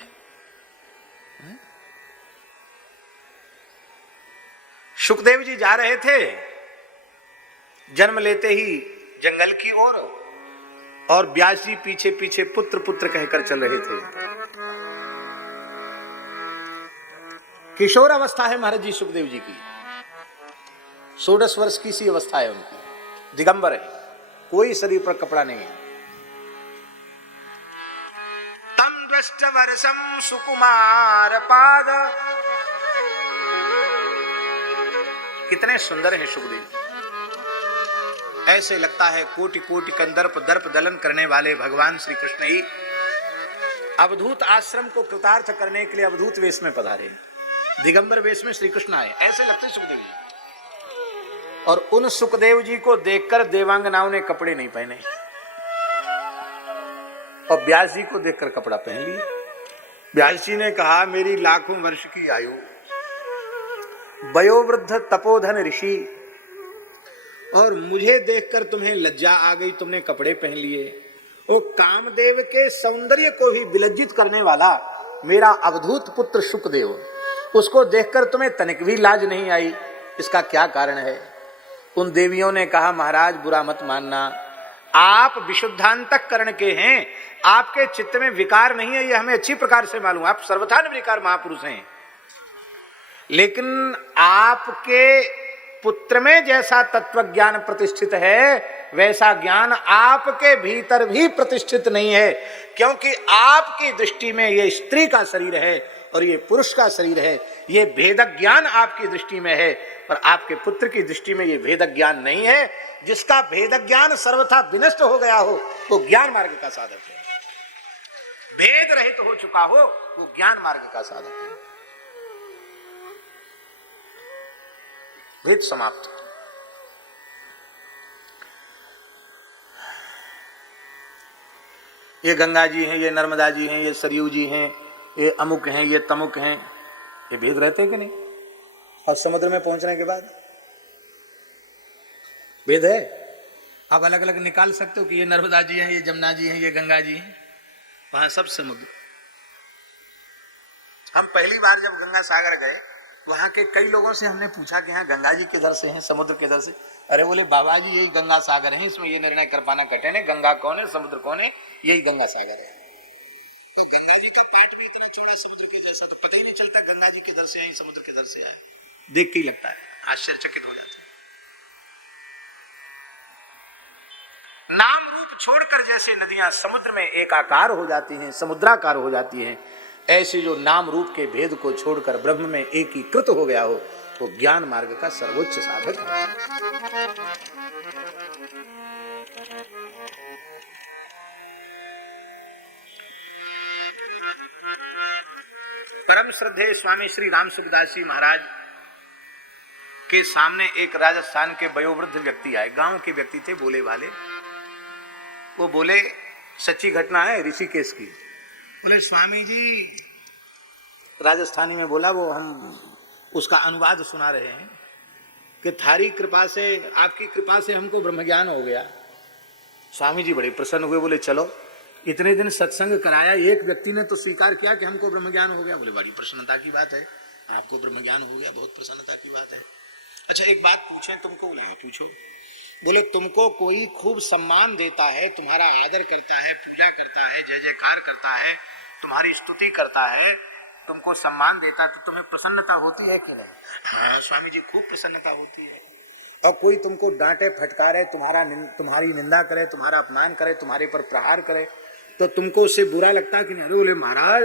सुखदेव जी जा रहे थे जन्म लेते ही जंगल की ओर, और व्यास जी पीछे पीछे पुत्र पुत्र कहकर चल रहे थे। किशोर अवस्था है महाराज जी सुखदेव जी की, 16 वर्ष की सी अवस्था है उनकी, दिगंबर है, कोई शरीर पर कपड़ा नहीं है। तम दृष्ट वर्षम सुकुमार पाद, कितने सुंदर हैं सुखदेव। ऐसे लगता है कोटि कोटि कंदर्प दर्प दलन करने वाले भगवान श्री कृष्ण ही अवधूत आश्रम को कृतार्थ करने के लिए अवधूत वेश में पधारे, दिगंबर वेश में श्री कृष्ण आए, ऐसे लगते सुखदेव जी। और उन सुखदेव जी को देखकर देवांगनाओं ने कपड़े नहीं पहने, और व्यास जी को देखकर कपड़ा पहन लिया। व्यास जी ने कहा, मेरी लाखों वर्ष की आयु, वयोवृद्ध तपोधन ऋषि, और मुझे देखकर तुम्हें लज्जा आ गई, तुमने कपड़े पहन लिए। वो कामदेव के सौंदर्य को भी विलज्जित करने वाला मेरा अवधूत पुत्र सुखदेव, उसको देखकर तुम्हें तनिक भी लाज नहीं आई, इसका क्या कारण है? उन देवियों ने कहा, महाराज बुरा मत मानना, आप विशुद्धांतःकरण के हैं, आपके चित्त में विकार नहीं है, ये हमें अच्छी प्रकार से मालूम, आप सर्वथा निर्विकार महापुरुष हैं। लेकिन आपके पुत्र में जैसा तत्व ज्ञान प्रतिष्ठित है वैसा ज्ञान आपके भीतर भी प्रतिष्ठित नहीं है, क्योंकि आपकी दृष्टि में ये स्त्री का शरीर है और ये पुरुष का शरीर है। ये भेदक ज्ञान आपकी दृष्टि में है, पर आपके पुत्र की दृष्टि में ये भेदक ज्ञान नहीं है। जिसका भेदक ज्ञान सर्वथा विनष्ट हो गया हो वो ज्ञान मार्ग का साधक है, भेद रहित हो चुका हो वो ज्ञान मार्ग का साधक है। भेद समाप्त। ये गंगा जी हैं, ये नर्मदा जी हैं, ये सरयू जी हैं, ये अमुक हैं, ये तमुक हैं, ये भेद रहते हैं कि नहीं? और समुद्र में पहुंचने के बाद भेद है। आप अलग अलग निकाल सकते हो कि ये नर्मदा जी हैं, ये जमुना जी हैं, ये गंगा जी हैं, वहां सब समुद्र। हम पहली बार जब गंगा सागर गए, वहां के कई लोगों से हमने पूछा कि यहाँ गंगा जी किधर से हैं, समुद्र किधर से? अरे बोले बाबा जी यही गंगा सागर है, इसमें ये निर्णय कर पाना कठिन है, गंगा कौन है समुद्र कौन है, यही गंगा सागर है। तो गंगा जी का पाठ भी इतना चौड़ा समुद्र के जैसा, तो पता ही नहीं चलता गंगा जी किधर से आई समुद्र किधर से आया, देख के ही लगता है, आश्चर्यचकित हो जाता है। नाम रूप छोड़कर जैसे नदियां समुद्र में एकाकार हो जाती हैं, समुद्राकार हो जाती हैं, ऐसे जो नाम रूप के भेद को छोड़कर ब्रह्म में एकीकृत हो गया हो तो ज्ञान मार्ग का सर्वोच्च साधक है। परम श्रद्धेय स्वामी श्री राम सुखदास जी महाराज के सामने एक राजस्थान के वयोवृद्ध व्यक्ति आए, गांव के व्यक्ति थे, बोले वाले। वो बोले, सच्ची घटना है ऋषिकेश की। बोले स्वामी जी, राजस्थानी में बोला, वो हम उसका अनुवाद सुना रहे हैं कि थारी कृपा से, आपकी कृपा से हमको ब्रह्म ज्ञान हो गया। स्वामी जी बड़े प्रसन्न हुए, बोले चलो इतने दिन सत्संग कराया, एक व्यक्ति ने तो स्वीकार किया कि हमको ब्रह्म ज्ञान हो गया। बोले बड़ी प्रसन्नता की बात है, आपको ब्रह्म ज्ञान हो गया, बहुत प्रसन्नता की बात है। अच्छा एक बात पूछें तुमको? बोले पूछो। बोले तुमको कोई खूब सम्मान देता है, तुम्हारा आदर करता है, पूजा करता है, जय जयकार करता है, तुम्हारी स्तुति करता है, तुमको सम्मान देता है, तो तुम्हें प्रसन्नता होती है कि नहीं? हाँ स्वामी जी खूब प्रसन्नता होती है। और कोई तुमको डांटे फटकारे, तुम्हारी निंदा करे, तुम्हारा अपमान करे, तुम्हारे पर प्रहार करे, तो तुमको उससे बुरा लगता है कि नहीं? अरे बोले महाराज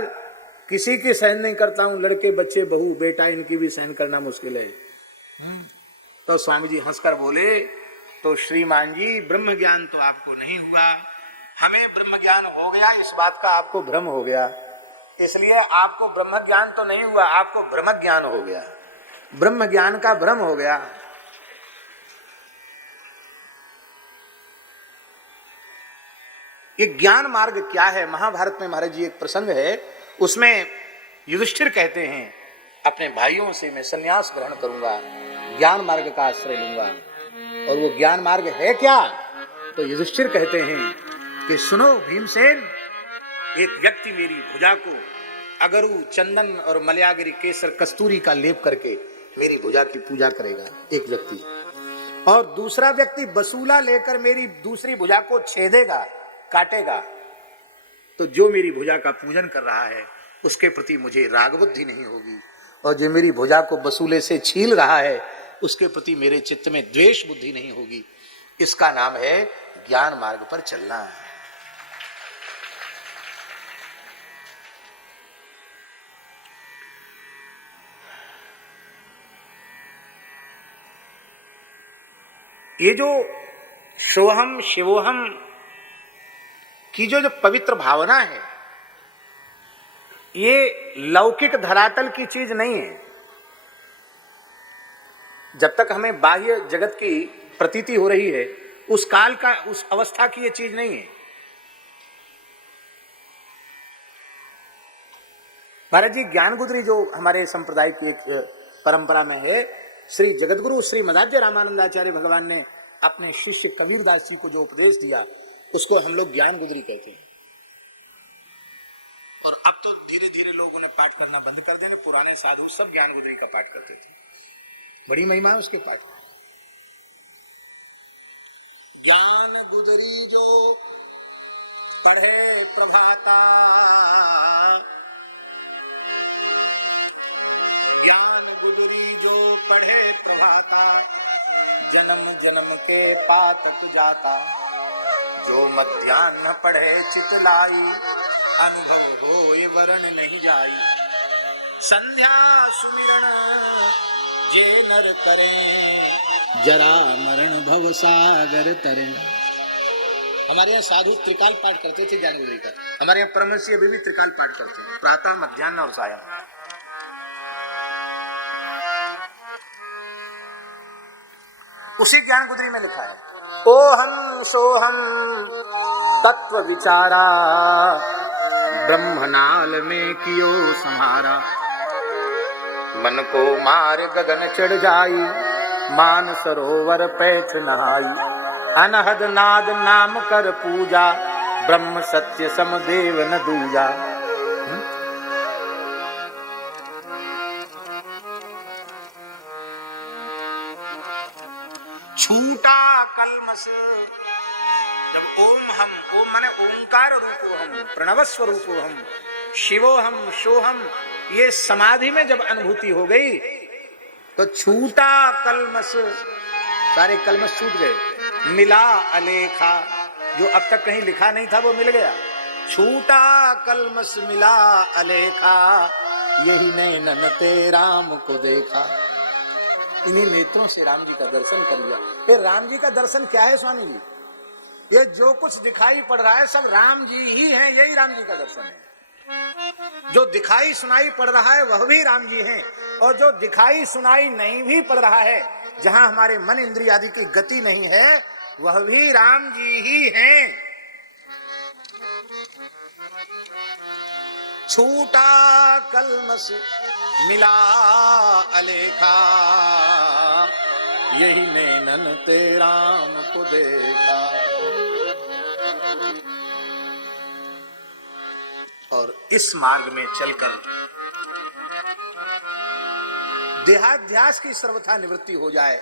किसी की सहन नहीं करता हूं, लड़के बच्चे बहू बेटा इनकी भी सहन करना मुश्किल है। तो स्वामी जी हंसकर बोले, तो श्रीमान जी ब्रह्म ज्ञान तो आपको नहीं हुआ, हमें ब्रह्म ज्ञान हो गया, इस बात का आपको भ्रम हो गया, इसलिए आपको ब्रह्म ज्ञान तो नहीं हुआ, आपको ब्रह्म ज्ञान हो गया, ब्रह्म ज्ञान का भ्रम हो गया। ये ज्ञान मार्ग क्या है? महाभारत में महाराज जी एक प्रसंग है, उसमें युधिष्ठिर कहते हैं अपने भाइयों से मैं संन्यास ग्रहण करूंगा, ज्ञान मार्ग का आश्रय लूंगा। और वो ज्ञान मार्ग है क्या? तो युधिष्ठिर कहते हैं कि सुनो भीमसेन, एक व्यक्ति मेरी भुजा को अगरू चंदन और मलयागिरी केसर कस्तूरी का लेप करके मेरी भुजा की पूजा करेगा, एक व्यक्ति, और दूसरा व्यक्ति बसूला लेकर मेरी दूसरी भुजा को छेदेगा, काटेगा, तो जो मेरी भुजा का पूजन कर रहा है उसके प्रति मुझे राग बुद्धि नहीं होगी, और जो मेरी भुजा को बसूले से छील रहा है उसके प्रति मेरे चित्त में द्वेष बुद्धि नहीं होगी। इसका नाम है ज्ञान मार्ग पर चलना। ये जो सोहम शिवोहम की जो पवित्र भावना है, ये लौकिक धरातल की चीज नहीं है। जब तक हमें बाह्य जगत की प्रतीति हो रही है, उस काल का, उस अवस्था की ये चीज नहीं है। महाराज जी ज्ञान गुदरी जो हमारे संप्रदाय की एक परंपरा में है, श्री जगतगुरु श्री मदाध्य रामानंदाचार्य भगवान ने अपने शिष्य कबीरदास जी को जो उपदेश दिया उसको हम लोग ज्ञान गुदरी कहते हैं। और अब तो धीरे धीरे लोगों ने पाठ करना बंद कर दिया, पुराने साधु सब ज्ञान गुदरी का पाठ करते थे, बड़ी महिमा है उसके पाठ। ज्ञान गुदरी जो पढ़े प्रभाता, ज्ञान गुदरी जो पढ़े प्रभाता, जन्म जन्म के पातक जाता, जो मध्याह्न पढ़े चितलाई, अनुभव हो ये वरण नहीं जाई, संध्या सुमिरन जे नर करें, जरा मरण भव सागर तरें। हमारे यहाँ साधु त्रिकाल पाठ करते थे ज्ञान गुदरी का, हमारे यहाँ परमहंसी अभी भी त्रिकाल पाठ करते हैं, प्रातः मध्याह्न और सायं। उसी ज्ञान गुदरी में लिखा है, ओहम सोहम तत्व विचारा, ब्रह्मनाल में कियो संहारा, मन को मार गगन चढ़ जाई, मान सरोवर पैठ नहाई, अनहद नाद नाम कर पूजा, ब्रह्म सत्य समदेव न दूजा। छूटा कलमस, जब ओम हम, ओम माने ओंकार रूपो हम, प्रणव स्वरूपो हम, शिवो हम, शोहम, ये समाधि में जब अनुभूति हो गई तो छूटा कलमस, सारे कलमस छूट गए, मिला अलेखा, जो अब तक कहीं लिखा नहीं था वो मिल गया, छूटा कलमस मिला अलेखा, यही नैनन ते राम को देखा। इन्हीं नेत्रों से राम जी का दर्शन कर लिया। फिर राम जी का दर्शन क्या है स्वामी जी? ये जो कुछ दिखाई पड़ रहा है सब राम जी ही हैं, यही राम जी का दर्शन है। जो दिखाई सुनाई पड़ रहा है वह भी राम जी हैं, और जो दिखाई सुनाई नहीं भी पड़ रहा है, जहां हमारे मन इंद्रिय आदि की गति नहीं है, वह भी राम जी ही हैं। छूटा कलमस मिला अलेखा, यही नैनन ते राम को देखा। और इस मार्ग में चलकर देहाध्यास की सर्वथा निवृत्ति हो जाए,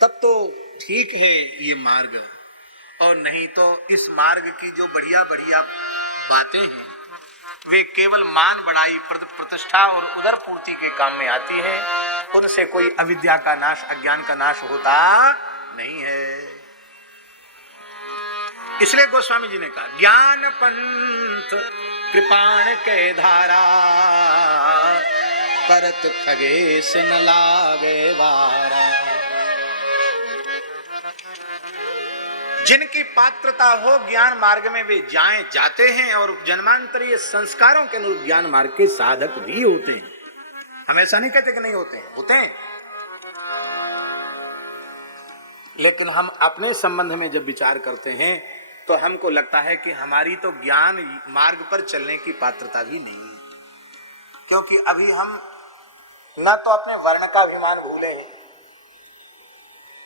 तब तो ठीक है ये मार्ग। और नहीं तो इस मार्ग की जो बढ़िया बढ़िया बातें हैं वे केवल मान बढ़ाई, प्रतिष्ठा और उदर पूर्ति के काम में आती हैं। उनसे कोई अविद्या का नाश, अज्ञान का नाश होता नहीं है। इसलिए गोस्वामी जी ने कहा, ज्ञान पंथ कृपाण के धारा, करत खगेश न लागे वारा। जिनकी पात्रता हो ज्ञान मार्ग में वे जाते हैं और जन्मांतरीय संस्कारों के अनुरूप ज्ञान मार्ग के साधक भी होते हैं। हम ऐसा नहीं कहते कि नहीं होते हैं, होते हैं। लेकिन हम अपने संबंध में जब विचार करते हैं तो हमको लगता है कि हमारी तो ज्ञान मार्ग पर चलने की पात्रता भी नहीं है, क्योंकि अभी हम ना तो अपने वर्ण का अभिमान भूले हैं,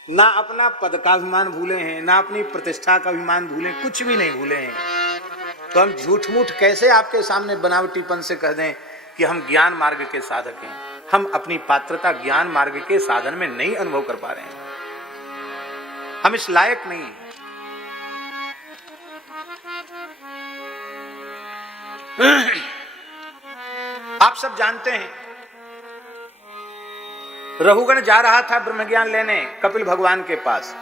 ना अपना पद का अभिमान भूले हैं, ना अपनी प्रतिष्ठा का अभिमान भूले, कुछ भी नहीं भूले हैं। तो हम झूठ मूठ कैसे आपके सामने बनावटीपन से कह दें कि हम ज्ञान मार्ग के साधक हैं। हम अपनी पात्रता ज्ञान मार्ग के साधन में नहीं अनुभव कर पा रहे हैं, हम इस लायक नहीं हैं। आप सब जानते हैं, रघुगण जा रहा था ब्रह्मज्ञान लेने कपिल भगवान के पास।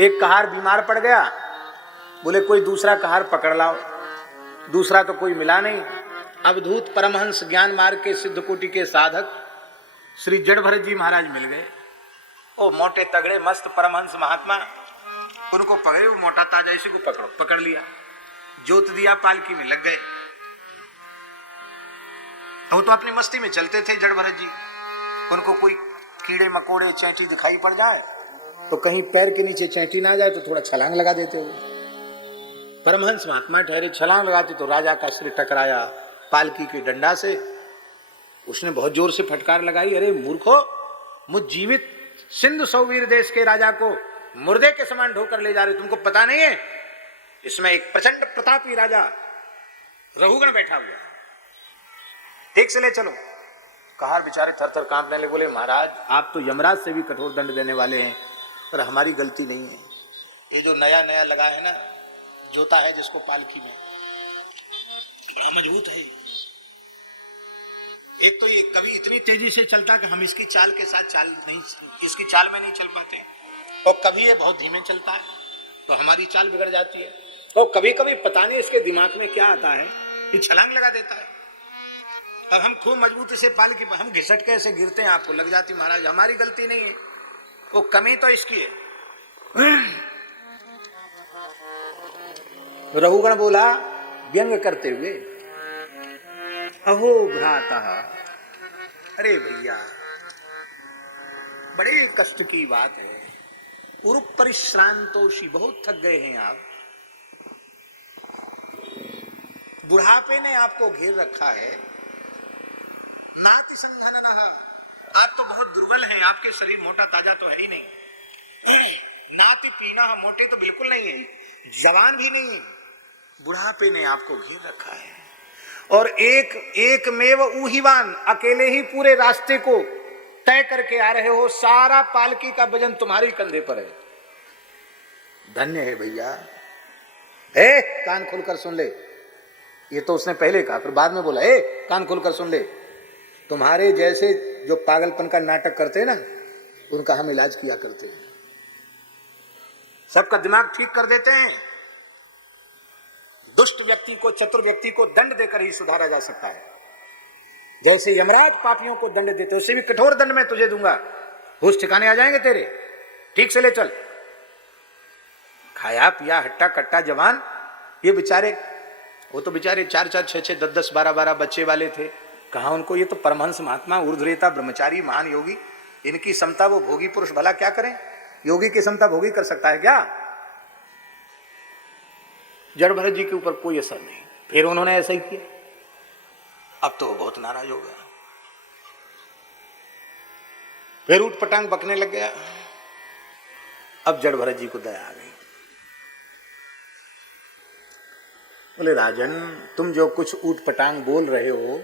एक कहार बीमार पड़ गया, बोले कोई दूसरा कहार पकड़ लाओ। दूसरा तो कोई मिला नहीं। अवधूत परमहंस ज्ञान मार्ग के सिद्ध कोटि के साधक श्री जड़भरत जी महाराज मिल गए। ओ मोटे तगड़े मस्त परमहंस महात्मा, उनको पकड़े, वो मोटा ताजा इसी को पकड़ो, पकड़ लिया, जोत दिया, पालकी में लग गए। वो तो अपनी मस्ती में चलते थे जड़भरत जी। उनको कोई कीड़े मकोड़े चैंटी दिखाई पड़ जाए तो कहीं पैर के नीचे चैंटी ना जाए तो थोड़ा छलांग लगा देते हो। परमहंस महात्मा ठहरे, छलांग लगाते तो राजा का सिर टकराया पालकी के डंडा से। उसने बहुत जोर से फटकार लगाई, अरे मूर्खो, मुझ जीवित सिंधु सौवीर देश के राजा को मुर्दे के समान ढोकर ले जा रहे, तुमको पता नहीं है? इसमें एक प्रचंड प्रतापी राजा रघुगण बैठा हुआ, ठीक से ले चलो। कहार बेचारे थर थर कांपने लगे, बोले महाराज आप तो यमराज से भी कठोर दंड देने वाले हैं, पर हमारी गलती नहीं है। ये जो नया नया लगा है ना, जोता है जिसको पालकी में, बड़ा मजबूत है। एक तो ये कभी इतनी तेजी से चलता कि हम इसकी चाल के साथ चाल नहीं, इसकी चाल में नहीं चल पाते, और कभी ये बहुत धीमे चलता है तो हमारी चाल बिगड़ जाती है, और कभी कभी पता नहीं इसके दिमाग में क्या आता है, ये छलांग लगा देता है। अब हम खूब मजबूती से पालकी, हम घिसट के ऐसे गिरते हैं, आपको लग जाती महाराज हमारी गलती नहीं है, वो कमी तो इसकी है। रघुगण बोला व्यंग करते हुए, अहो भ्राता, अरे भैया बड़े कष्ट की बात है, पूर्व परिश्रांतोषी, बहुत थक गए हैं आप, बुढ़ापे ने आपको घेर रखा है। नाति संधाननः, आप तो बहुत दुर्बल हैं, आपके शरीर मोटा ताजा तो है ही नहीं। नाति पीना, मोटे तो बिल्कुल नहीं है, जवान भी नहीं, बुढ़ापे ने आपको घेर रखा है। और एक मेव ऊहीवान, अकेले ही पूरे रास्ते को तय करके आ रहे हो, सारा पालकी का वजन तुम्हारे कंधे पर है। धन्य है भैया। कान खोलकर सुन ले, ये तो उसने पहले कहा, फिर बाद में बोला कान खोलकर सुन ले, तुम्हारे जैसे जो पागलपन का नाटक करते हैं ना, उनका हम इलाज किया करते हैं, सबका दिमाग ठीक कर देते हैं। दुष्ट व्यक्ति को, चतुर व्यक्ति को दंड देकर ही सुधारा जा सकता है। जैसे यमराज पापियों को दंड देते, उससे भी कठोर दंड मैं तुझे दूंगा, होश ठिकाने आ जाएंगे तेरे, ठीक से ले चल। खाया पिया हट्टा कट्टा जवान, ये बेचारे, वो तो बेचारे 4-4, 6-6, 10-10, 12-12 बच्चे वाले थे, कहा उनको, ये तो परमहंस महात्मा, ऊर्ध्वरेता ब्रह्मचारी, महान योगी, इनकी समता वो भोगी पुरुष भला क्या करें? योगी की समता भोगी कर सकता है क्या? जड़भरत जी के ऊपर कोई असर नहीं। फिर उन्होंने ऐसा ही किया। अब तो वो बहुत नाराज हो गया, फिर उठ पटांग बकने लग गया। अब जड़भरत जी को दया आ गई। बोले राजन, तुम जो कुछ ऊट पटांग बोल रहे हो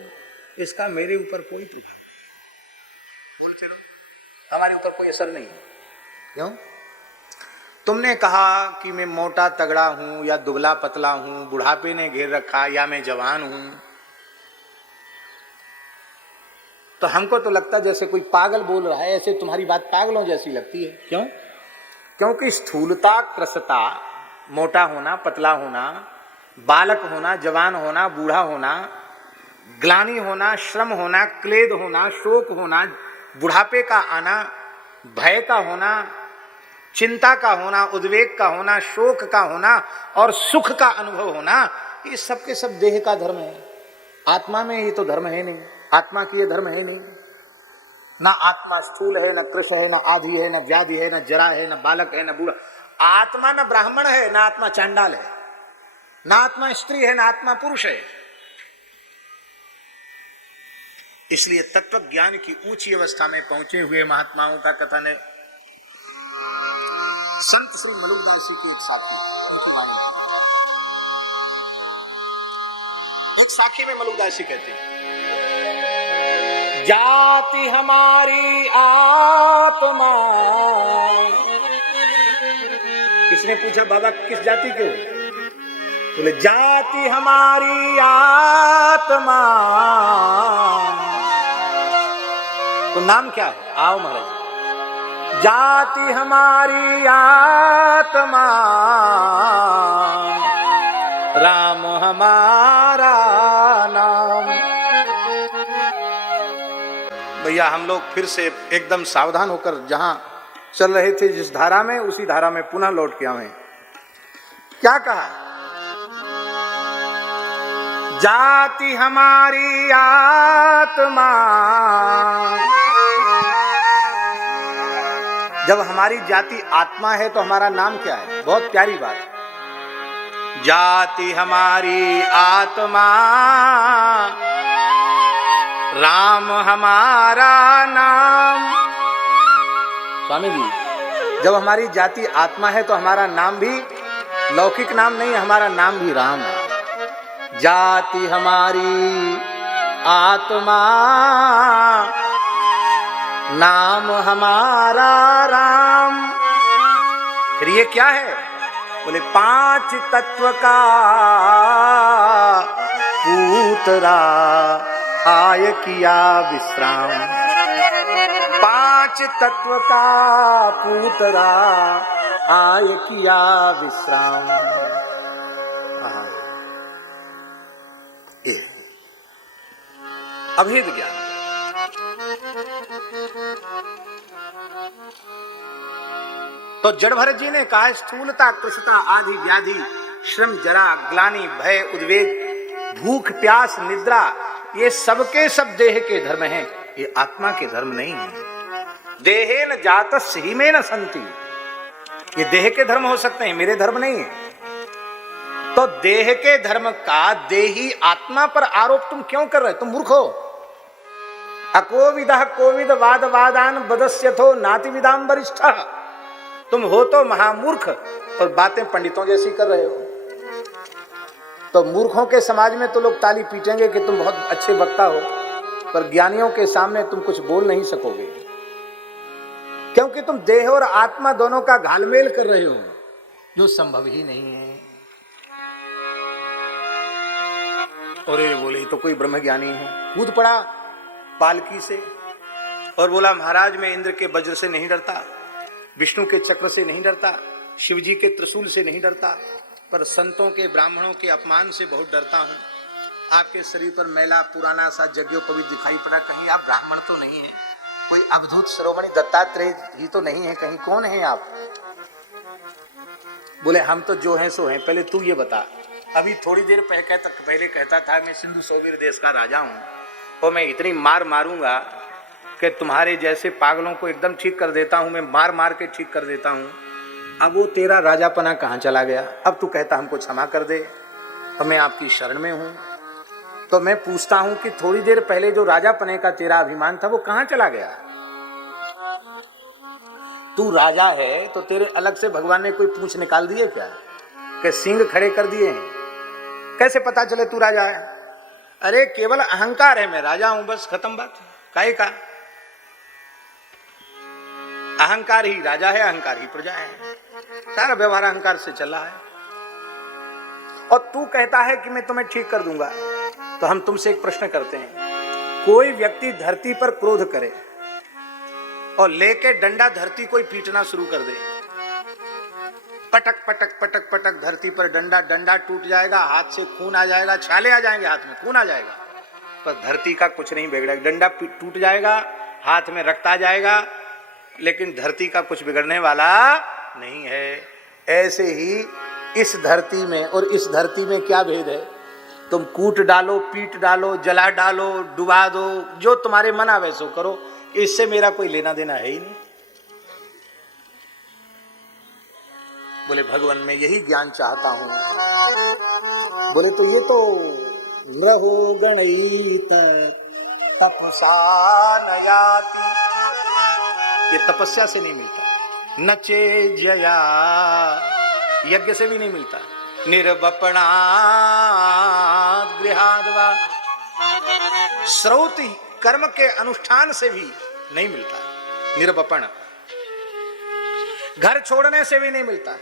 इसका मेरे ऊपर कोई प्रभाव, हमारे ऊपर कोई असर नहीं। क्यों? तुमने कहा कि मैं मोटा तगड़ा हूं या दुबला पतला हूं, बुढ़ापे ने घेर रखा या मैं जवान हूं, तो हमको तो लगता जैसे कोई पागल बोल रहा है, ऐसे तुम्हारी बात पागलों जैसी लगती है। क्यों? क्योंकि स्थूलता, कृशता, मोटा होना, पतला होना, बालक होना, जवान होना, बूढ़ा होना, ग्लानि होना, श्रम होना, क्लेद होना, शोक होना, बुढ़ापे का आना, भय का होना, चिंता का होना, उद्वेग का होना, शोक का होना और सुख का अनुभव होना, ये सब के सब देह का धर्म है। आत्मा में ये तो धर्म है नहीं, आत्मा की ये धर्म है नहीं। ना आत्मा स्थूल है, ना कृश है, ना आधि है, ना व्याधि है, ना जरा है, ना बालक है, ना बूढ़ा। आत्मा ना ब्राह्मण है, ना आत्मा चांडाल है, ना आत्मा स्त्री है, ना आत्मा पुरुष है। इसलिए तत्व ज्ञान की ऊंची अवस्था में पहुंचे हुए महात्माओं का कथन है। संत श्री मलुकदासी की एक साखी में मलुकदासी कहते हैं, जाति हमारी आत्मा। किसने पूछा बाबा किस जाति के? बोले जाति हमारी आत्मा। तो नाम क्या है? आओ महाराज। जाति हमारी आत्मा, राम हमारा नाम। भैया हम लोग फिर से एकदम सावधान होकर जहां चल रहे थे, जिस धारा में, उसी धारा में पुनः लौट के आए। क्या कहा? जाति हमारी आत्मा। जब हमारी जाति आत्मा है तो हमारा नाम क्या है? बहुत प्यारी बात। जाति हमारी आत्मा, राम हमारा नाम। स्वामी जी, जब हमारी जाति आत्मा है तो हमारा नाम भी लौकिक नाम नहीं है, हमारा नाम भी राम है। जाति हमारी आत्मा, नाम हमारा राम। फिर ये क्या है? बोले पांच तत्व का पूतरा आय किया विश्राम। पांच तत्व का पूतरा आय किया विश्राम। ये अभेद ज्ञान। तो जड़भरत जी ने कहा स्थूलता, कृशता, आदि, व्याधि, श्रम, जरा, ग्लानि, भय, उद्वेग, भूख, प्यास, निद्रा, ये सबके सब देह के धर्म हैं, ये आत्मा के धर्म नहीं है। देहेन जातस्य हीमेन संति। ये देह के धर्म हो सकते हैं, मेरे धर्म नहीं है। तो देह के धर्म का देही आत्मा पर आरोप तुम क्यों कर रहे? तुम मूर्ख हो। अकोविदः कोविद वाद वादान बदस्यथो नाति विदाम वरिष्ठ। तुम हो तो महामूर्ख और बातें पंडितों जैसी कर रहे हो। तो मूर्खों के समाज में तो लोग ताली पीटेंगे कि तुम बहुत अच्छे वक्ता हो, पर ज्ञानियों के सामने तुम कुछ बोल नहीं सकोगे, क्योंकि तुम देह और आत्मा दोनों का घालमेल कर रहे हो, जो संभव ही नहीं है। और ये बोले तो कोई ब्रह्म ज्ञानी है, कूद पड़ा पालकी से और बोला महाराज मैं इंद्र के वज्र से नहीं डरता, विष्णु के चक्र से नहीं डरता, शिव जी के त्रिशूल से नहीं डरता, पर संतों के, ब्राह्मणों के अपमान से बहुत डरता हूं। आपके शरीर पर मैला पुराना सा यज्ञोपवीत दिखाई पड़ा, कहीं आप ब्राह्मण तो नहीं है? कोई अवधूत शिरोमणि दत्तात्रेय ही तो नहीं है? कहीं कौन है आप? बोले हम तो जो हैं सो हैं। पहले तू ये बता, अभी थोड़ी देर पहले कहता था मैं सिंधु सोवीर देश का राजा हूं और मैं इतनी मार मारूंगा कि तुम्हारे जैसे पागलों को एकदम ठीक कर देता हूं, मैं मार मार के ठीक कर देता हूं। अब वो तेरा राजापना कहाँ चला गया? अब तू कहता हमको क्षमा कर दे और मैं आपकी शरण में हूं। तो मैं पूछता हूं कि थोड़ी देर पहले जो राजापने का तेरा अभिमान था वो कहाँ चला गया? तू राजा है तो तेरे अलग से भगवान ने कोई पूंछ निकाल दिए क्या? कि सींग खड़े कर दिए हैं? कैसे पता चले तू राजा है? अरे केवल अहंकार है, मैं राजा हूं, बस खत्म बात। काहे का? अहंकार ही राजा है, अहंकार ही प्रजा है, सारा व्यवहार अहंकार से चल रहा है। और तू कहता है कि मैं तुम्हें ठीक कर दूंगा। तो हम तुमसे एक प्रश्न करते हैं, कोई व्यक्ति धरती पर क्रोध करे और लेके डंडा धरती को पीटना शुरू कर दे, पटक पटक पटक पटक धरती पर डंडा, डंडा टूट जाएगा, हाथ से खून आ जाएगा, छाले आ जाएंगे, हाथ में खून आ जाएगा, पर धरती का कुछ नहीं बिगड़ेगा। डंडा टूट जाएगा, हाथ में रक्त आ जाएगा, लेकिन धरती का कुछ बिगड़ने वाला नहीं है। ऐसे ही इस धरती में और इस धरती में क्या भेद है? तुम कूट डालो, पीट डालो, जला डालो, डुबा दो, जो तुम्हारे मन आवे सो करो, इससे मेरा कोई लेना देना है ही नहीं। बोले भगवान मैं यही ज्ञान चाहता हूं। बोले तो ये तो रहो गणित तपसा नयाति, ये तपस्या से नहीं मिलता, नचे जया यज्ञ से भी नहीं मिलता, निर्वपणा गृहाद्वा श्रौति कर्म के अनुष्ठान से भी नहीं मिलता, निर्वपण घर छोड़ने से भी नहीं मिलता,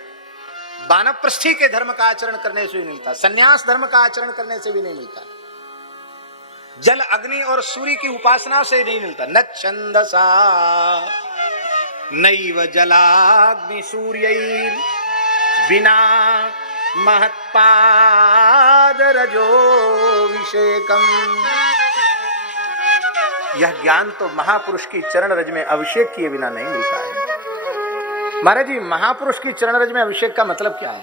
वानप्रस्थी के धर्म का आचरण करने से भी नहीं मिलता, सन्यास धर्म का आचरण करने से भी नहीं मिलता, जल अग्नि और सूर्य की उपासना से नहीं मिलता, न छंदसा नैव जलाग्नि सूर्यैर् बिना महत्पाद रजोभिषेकम। यह ज्ञान तो महापुरुष की चरण रज में अभिषेक किए बिना नहीं मिलता है। महाराज जी, महापुरुष की चरण रज में अभिषेक का मतलब क्या है?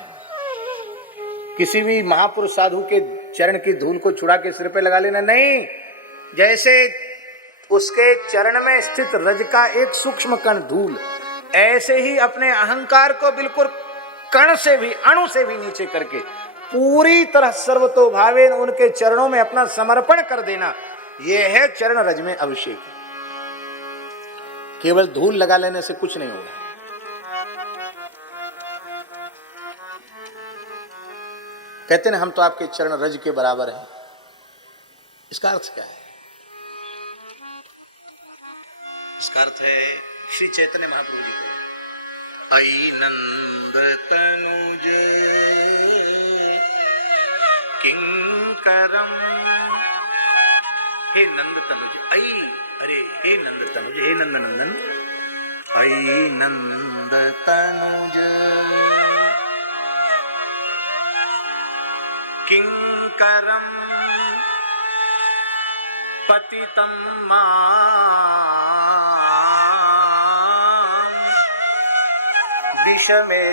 किसी भी महापुरुष साधु के चरण की धूल को छुड़ा के सिर पे लगा लेना नहीं, जैसे उसके चरण में स्थित रज का एक सूक्ष्म कण धूल, ऐसे ही अपने अहंकार को बिल्कुल कण से भी, अणु से भी नीचे करके पूरी तरह सर्वतोभावेन उनके चरणों में अपना समर्पण कर देना, यह है चरण रज में अभिषेक। केवल धूल लगा लेने से कुछ नहीं होगा। कहते हैं हम तो आपके चरण रज के बराबर हैं, इसका अर्थ क्या है? इसका अर्थ है श्री चैतन्य महाप्रभु जी को, आई नंद तनुज किंकरम, हे नंद तनुज, आई, अरे हे नंद तनुज, हे नंद नंदन, आई नंद तनुज किंकरम पतितं विषमे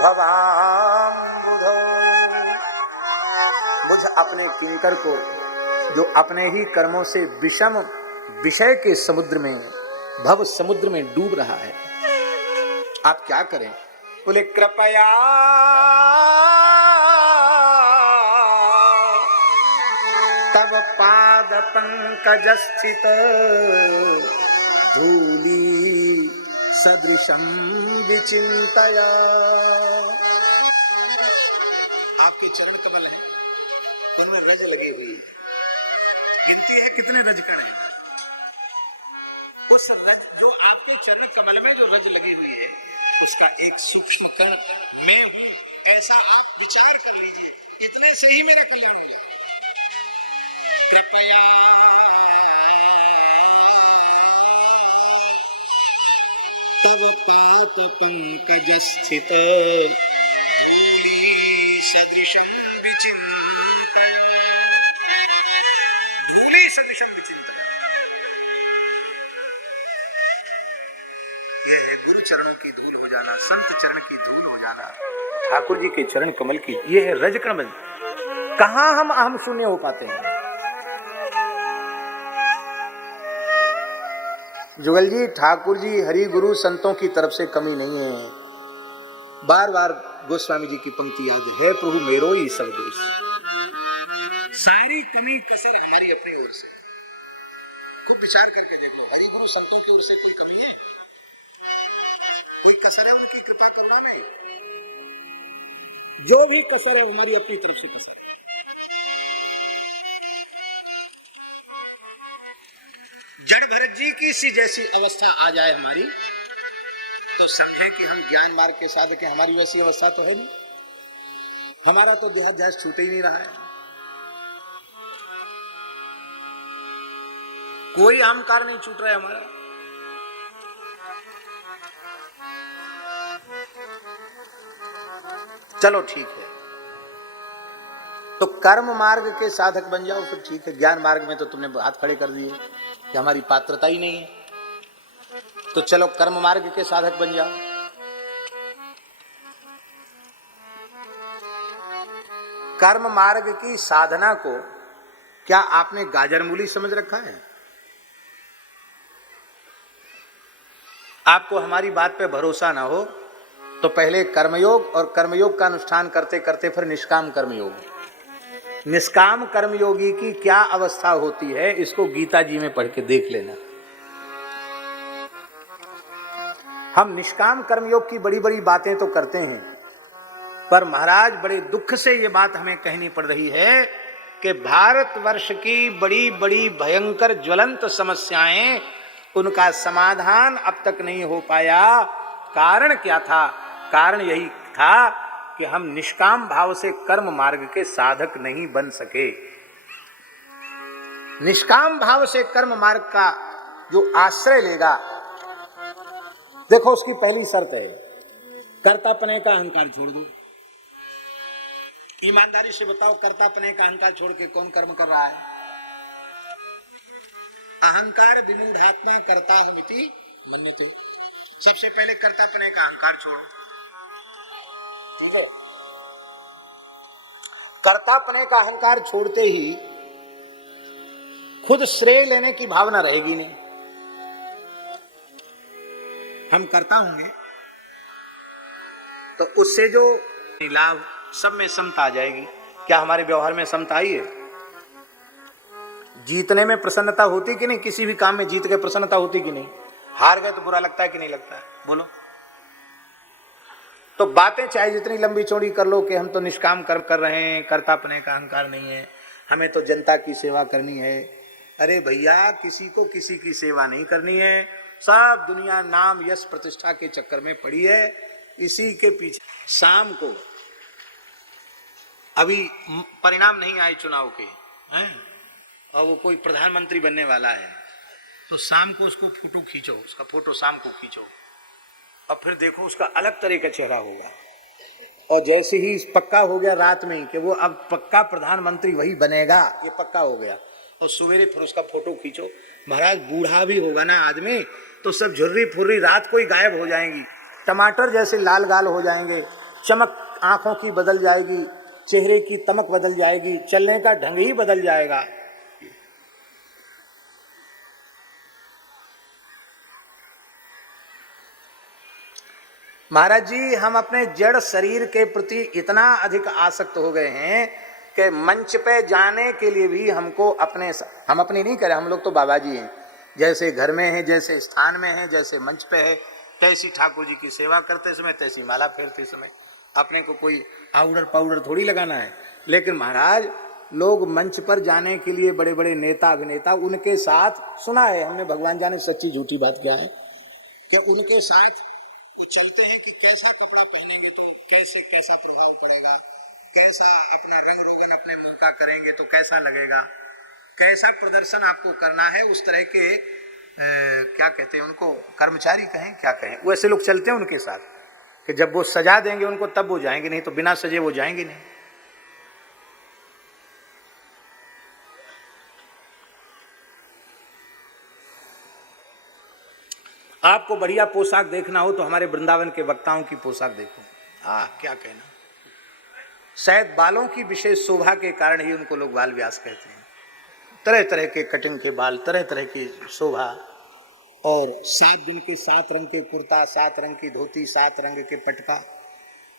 भवाम्बुधौ। मुझ अपने किंकर को जो अपने ही कर्मों से विषम विषय के समुद्र में, भव समुद्र में डूब रहा है, आप क्या करें? बोले कृपया तब पाद पंकज स्थित धूली सदृशम विचिंतया। आपके चरण कमल हैं, उनमें रज लगी हुई, गिनती है कितने रज कण हैं। उस रज जो आपके चरण कमल में जो रज लगी हुई है, उसका एक सूक्ष्म कण मैं हूं, ऐसा आप विचार कर लीजिए, इतने से ही मेरा कल्याण हो जाए। कृपया तब पाद पंकज स्थित धूली सदृशम विचिंतया, धूली सदृशम विचिंतया। यह है गुरु चरणों की धूल हो जाना, संत चरण की धूल हो जाना, ठाकुर जी के चरण कमल की, यह है रज कण। कहां हम अहम शून्य हो पाते हैं? जुगल जी, ठाकुर जी हरि गुरु संतों की तरफ से कमी नहीं है। बार बार गोस्वामी जी की पंक्ति याद है, प्रभु मेरो ही सब दोष, सारी कमी कसर हमारी अपनी ओर से। खूब विचार करके देख लो, हरि गुरु संतों की ओर से कोई कमी है? कोई कसर है उनकी कृपा करना में? जो भी कसर है हमारी अपनी तरफ से कसर है। जड़ भरत जी की सी जैसी अवस्था आ जाए हमारी तो समझे कि हम ज्ञान मार्ग के साधक हैं। हमारी वैसी अवस्था तो है नहीं, हमारा तो देहाध्यास छूट ही नहीं रहा है। कोई अहंकार नहीं छूट रहा है हमारा। चलो ठीक है, तो कर्म मार्ग के साधक बन जाओ फिर ठीक है। ज्ञान मार्ग में तो तुमने हाथ खड़े कर दिए कि हमारी पात्रता ही नहीं है, तो चलो कर्म मार्ग के साधक बन जाओ। कर्म मार्ग की साधना को क्या आपने गाजर मूली समझ रखा है? आपको हमारी बात पे भरोसा ना हो तो पहले कर्मयोग और कर्मयोग का अनुष्ठान करते करते फिर निष्काम कर्मयोग। निष्काम कर्मयोगी की क्या अवस्था होती है इसको गीता जी में पढ़ के देख लेना। हम निष्काम कर्मयोग की बड़ी बड़ी बातें तो करते हैं, पर महाराज बड़े दुख से ये बात हमें कहनी पड़ रही है कि भारतवर्ष की बड़ी बड़ी भयंकर ज्वलंत समस्याएं, उनका समाधान अब तक नहीं हो पाया। कारण क्या था? कारण यही था कि हम निष्काम भाव से कर्म मार्ग के साधक नहीं बन सके। निष्काम भाव से कर्म मार्ग का जो आश्रय लेगा, देखो उसकी पहली शर्त है कर्तापने का अहंकार छोड़ दो। ईमानदारी से बताओ, कर्तापने का अहंकार छोड़ के कौन कर्म कर रहा है? अहंकार विमूढ़ात्मा कर्ता हमिति मन्यते। सबसे पहले कर्तापने का अहंकार छोड़ो, ठीक है? कर्तापने का अहंकार छोड़ते ही खुद श्रेय लेने की भावना रहेगी नहीं। हम कर्ता होंगे तो उससे जो लाभ सब में समता आ जाएगी। क्या हमारे व्यवहार में समता आई है? जीतने में प्रसन्नता होती कि नहीं? किसी भी काम में जीत के प्रसन्नता होती कि नहीं? हार गए तो बुरा लगता है कि नहीं लगता है? बोलो। तो बातें चाहे जितनी लंबी चौड़ी कर लो कि हम तो निष्काम कर्म कर रहे हैं, कर्तापने का अहंकार नहीं है, हमें तो जनता की सेवा करनी है। अरे भैया, किसी को किसी की सेवा नहीं करनी है। सब दुनिया नाम यश प्रतिष्ठा के चक्कर में पड़ी है, इसी के पीछे। शाम को अभी परिणाम नहीं आए चुनाव के हैं और वो कोई प्रधानमंत्री बनने वाला है, तो शाम को उसको फोटो खींचो, उसका फोटो शाम को खींचो और फिर देखो उसका अलग तरह का चेहरा होगा। और जैसे ही पक्का हो गया रात में कि वो अब पक्का प्रधानमंत्री वही बनेगा, ये पक्का हो गया, और सवेरे फिर उसका फोटो खींचो। महाराज बूढ़ा भी होगा ना आदमी तो सब झुर्री फुर्री रात को ही गायब हो जाएंगी, टमाटर जैसे लाल गाल हो जाएंगे, चमक आंखों की बदल जाएगी, चेहरे की तमक बदल जाएगी, चलने का ढंग ही बदल जाएगा। महाराज जी, हम अपने जड़ शरीर के प्रति इतना अधिक आसक्त हो गए हैं कि मंच पे जाने के लिए भी हमको हम अपनी नहीं करें, हम लोग तो बाबा जी हैं। जैसे घर में है, जैसे स्थान में है, जैसे मंच पे है, कैसी ठाकुर जी की सेवा करते समय, तैसी माला फेरते समय अपने को कोई पाउडर पाउडर थोड़ी लगाना है। लेकिन महाराज, लोग मंच पर जाने के लिए बड़े बड़े नेता अभिनेता, उनके साथ सुना है हमने, भगवान जाने सच्ची झूठी बात क्या है, कि उनके साथ वो चलते हैं कि कैसा कपड़ा पहनेंगे तो कैसा प्रभाव पड़ेगा, कैसा अपना रंग रोगन अपने मुंह का करेंगे तो कैसा लगेगा, कैसा प्रदर्शन आपको करना है, उस तरह के क्या कहते हैं उनको, कर्मचारी कहें क्या कहें, वैसे लोग चलते हैं उनके साथ कि जब वो सजा देंगे उनको तब वो जाएंगे, नहीं तो बिना सजे वो जाएंगे नहीं। आपको बढ़िया पोशाक देखना हो तो हमारे वृंदावन के वक्ताओं की पोशाक देखो। क्या कहना, शायद बालों की विशेष शोभा के कारण ही उनको लोग बाल व्यास कहते हैं। तरह तरह के कटिंग के बाल, तरह तरह की शोभा, और 7 दिन के 7 रंग के कुर्ता, 7 रंग की धोती, 7 रंग के पटका।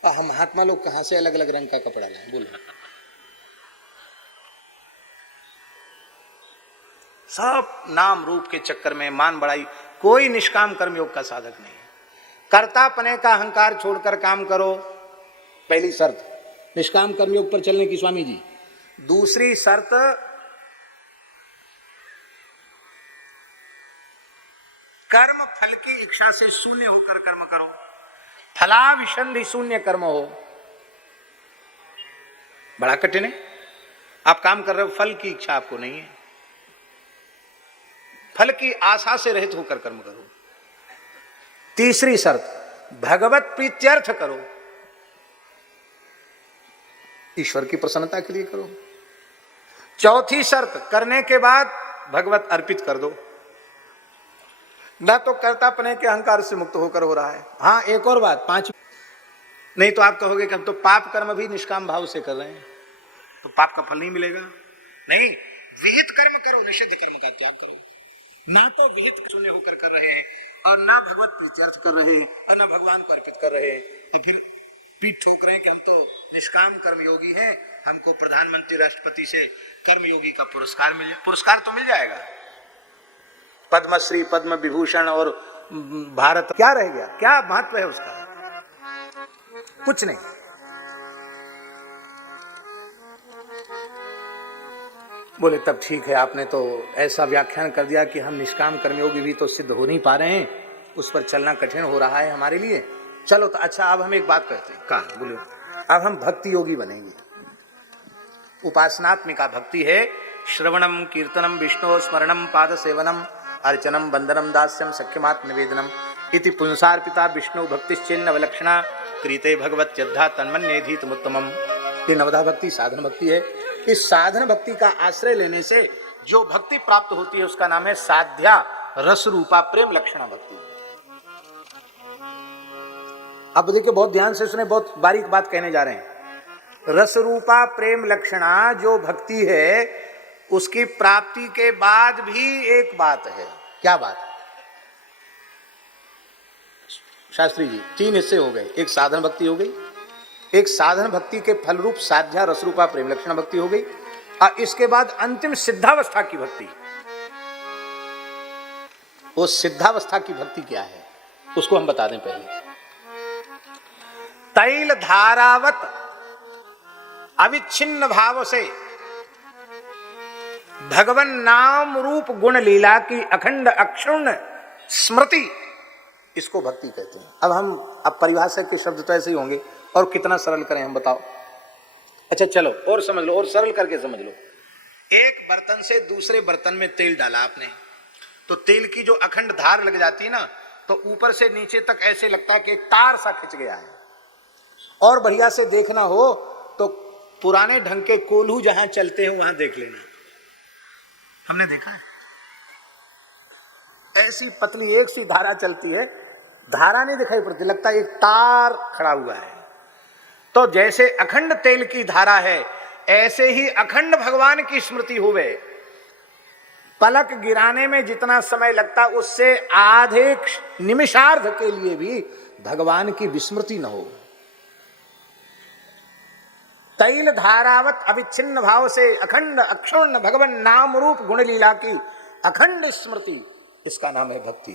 हम महात्मा लोग कहां से अलग अलग रंग का कपड़ा लाए? बोलो। सब नाम रूप के चक्कर में, मान बढ़ाई। कोई निष्काम कर्मयोग का साधक नहीं है। कर्तापने का अहंकार छोड़कर काम करो, पहली शर्त। निष्काम कर्मयोग पर चलने की स्वामी जी। दूसरी शर्त कर्म फल की इच्छा से शून्य होकर कर्म करो, फलाभिसंधि शून्य कर्म हो। बड़ा कठिन है। आप काम कर रहे हो, फल की इच्छा आपको नहीं है, फल की आशा से रहित होकर कर्म करो। तीसरी शर्त भगवत प्रीत्यर्थ करो, ईश्वर की प्रसन्नता के लिए करो। चौथी शर्त करने के बाद भगवत अर्पित कर दो, ना तो कर्तापने के अहंकार से मुक्त होकर हो रहा है। हाँ, एक और बात, पांच नहीं तो आप कहोगे कि हम तो पाप कर्म भी निष्काम भाव से कर रहे हैं, तो पाप का फल नहीं मिलेगा। नहीं, विहित कर्म करो, निषिद्ध कर्म का त्याग करो। ना तो विहित शून्य होकर कर रहे हैं और ना भगवत प्रीत्यर्थ कर रहे हैं और ना भगवान को अर्पित कर रहे हैं, तो फिर पीठ ठोक रहे हैं कि हम तो निष्काम कर्मयोगी हैं, हमको प्रधानमंत्री राष्ट्रपति से कर्मयोगी का पुरस्कार मिल जाए। पुरस्कार तो मिल जाएगा, पद्मश्री, पद्म विभूषण और भारत, क्या रह गया? क्या महत्व है उसका? कुछ नहीं। बोले तब ठीक है, आपने तो ऐसा व्याख्यान कर दिया कि हम निष्काम कर्मयोगी भी तो सिद्ध हो नहीं पा रहे हैं, उस पर चलना कठिन हो रहा है हमारे लिए। चलो तो अच्छा, अब हम एक बात करते हैं। कहा? बोलो। अब हम भक्ति योगी बनेंगे। उपासनात्मिका भक्ति है श्रवणम कीर्तनम विष्णु स्मरणम पाद सेवनम अर्चनम वंदनम दास्यम सख्यमात्म निवेदनम इति पुंसार्पिता विष्णु भक्तिश्चिन्ह विलक्षणा क्रीते भगवत यद्धा तन्मन्येधीतमुत्तमम। ये नवधा भक्ति साधन भक्ति है। इस साधन भक्ति का आश्रय लेने से जो भक्ति प्राप्त होती है उसका नाम है साध्या रस रूपा प्रेम लक्षणा भक्ति। अब देखिए, बहुत ध्यान से सुने, बहुत बारीक बात कहने जा रहे हैं। रस रूपा प्रेम लक्षणा जो भक्ति है, उसकी प्राप्ति के बाद भी एक बात है। क्या बात? शास्त्री जी, तीन हिस्से हो गए। एक साधन भक्ति हो गई, एक साधन भक्ति के फल रूप साध्या रसरूपा प्रेम लक्षण भक्ति हो गई, और इसके बाद अंतिम सिद्धावस्था की भक्ति। वो सिद्धावस्था की भक्ति क्या है उसको हम बता दें पहले। तैल धारावत अविच्छिन्न भाव से भगवान नाम रूप गुण लीला की अखंड अक्षुण्ण स्मृति, इसको भक्ति कहते हैं। अब परिभाषा के शब्द तो ऐसे ही होंगे, और कितना सरल करें हम बताओ। अच्छा चलो और समझ लो, और सरल करके समझ लो। एक बर्तन से दूसरे बर्तन में तेल डाला आपने, तो तेल की जो अखंड धार लग जाती है ना, तो ऊपर से नीचे तक ऐसे लगता है कि तार सा खिंच गया है। और बढ़िया से देखना हो तो पुराने ढंग के कोल्हू जहां चलते हैं वहां देख लेना। हमने देखा है, ऐसी पतली एक सी धारा चलती है, धारा नहीं दिखाई पड़ती, लगता है एक तार खड़ा हुआ है। तो जैसे अखंड तेल की धारा है, ऐसे ही अखंड भगवान की स्मृति हुए। पलक गिराने में जितना समय लगता, उससे आधे निमिषार्ध के लिए भी भगवान की विस्मृति न हो। तैल धारावत अविच्छिन्न भाव से अखंड अक्षुण्ण भगवान नाम रूप गुण लीला की अखंड स्मृति, इसका नाम है भक्ति।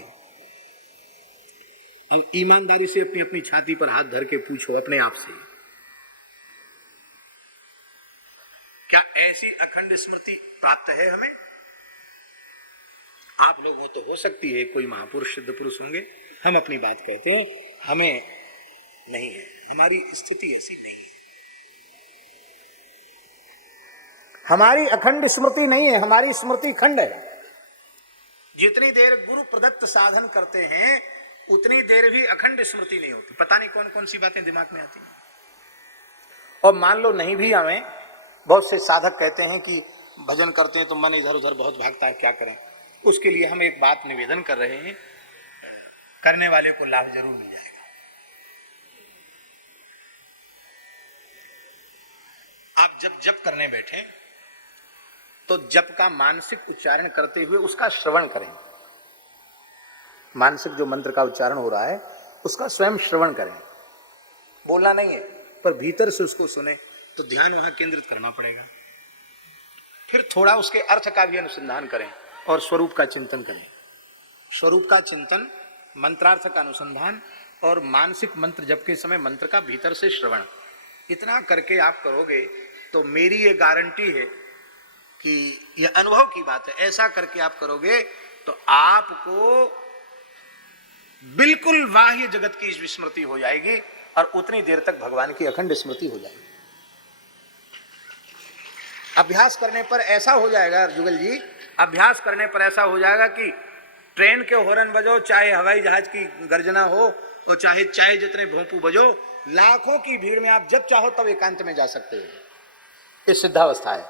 अब ईमानदारी से अपनी अपनी छाती पर हाथ धर के पूछो अपने आप से, क्या ऐसी अखंड स्मृति प्राप्त है हमें? आप लोगों तो हो सकती है, कोई महापुरुष सिद्ध पुरुष होंगे। हम अपनी बात कहते हैं, हमें नहीं है, हमारी स्थिति ऐसी नहीं है। हमारी अखंड स्मृति नहीं है, हमारी स्मृति खंड है। जितनी देर गुरु प्रदत्त साधन करते हैं उतनी देर भी अखंड स्मृति नहीं होती। पता नहीं कौन कौन सी बातें दिमाग में आती हैं। और मान लो नहीं भी आवे, बहुत से साधक कहते हैं कि भजन करते हैं तो मन इधर उधर बहुत भागता है, क्या करें? उसके लिए हम एक बात निवेदन कर रहे हैं, करने वाले को लाभ जरूर मिल जाएगा। आप जब जप करने बैठे तो जप का मानसिक उच्चारण करते हुए उसका श्रवण करें। मानसिक जो मंत्र का उच्चारण हो रहा है उसका स्वयं श्रवण करें, बोलना नहीं है, पर भीतर से उसको सुने, तो ध्यान वहां केंद्रित करना पड़ेगा। फिर थोड़ा उसके अर्थ का भी अनुसंधान करें और स्वरूप का चिंतन करें। स्वरूप का चिंतन, मंत्रार्थ का अनुसंधान और मानसिक मंत्र जप के समय मंत्र का भीतर से श्रवण, इतना करके आप करोगे तो मेरी ये गारंटी है कि ये अनुभव की बात है, ऐसा करके आप करोगे तो आपको बिल्कुल बाह्य जगत की विस्मृति हो जाएगी और उतनी देर तक भगवान की अखंड स्मृति हो जाएगी। अभ्यास करने पर ऐसा हो जाएगा जुगल जी, अभ्यास करने पर ऐसा हो जाएगा कि ट्रेन के हॉर्न बजो, चाहे हवाई जहाज की गर्जना हो, और चाहे जितने भोंपू बजो, लाखों की भीड़ में आप जब चाहो तब एकांत में जा सकते हो। ये सिद्धावस्था है।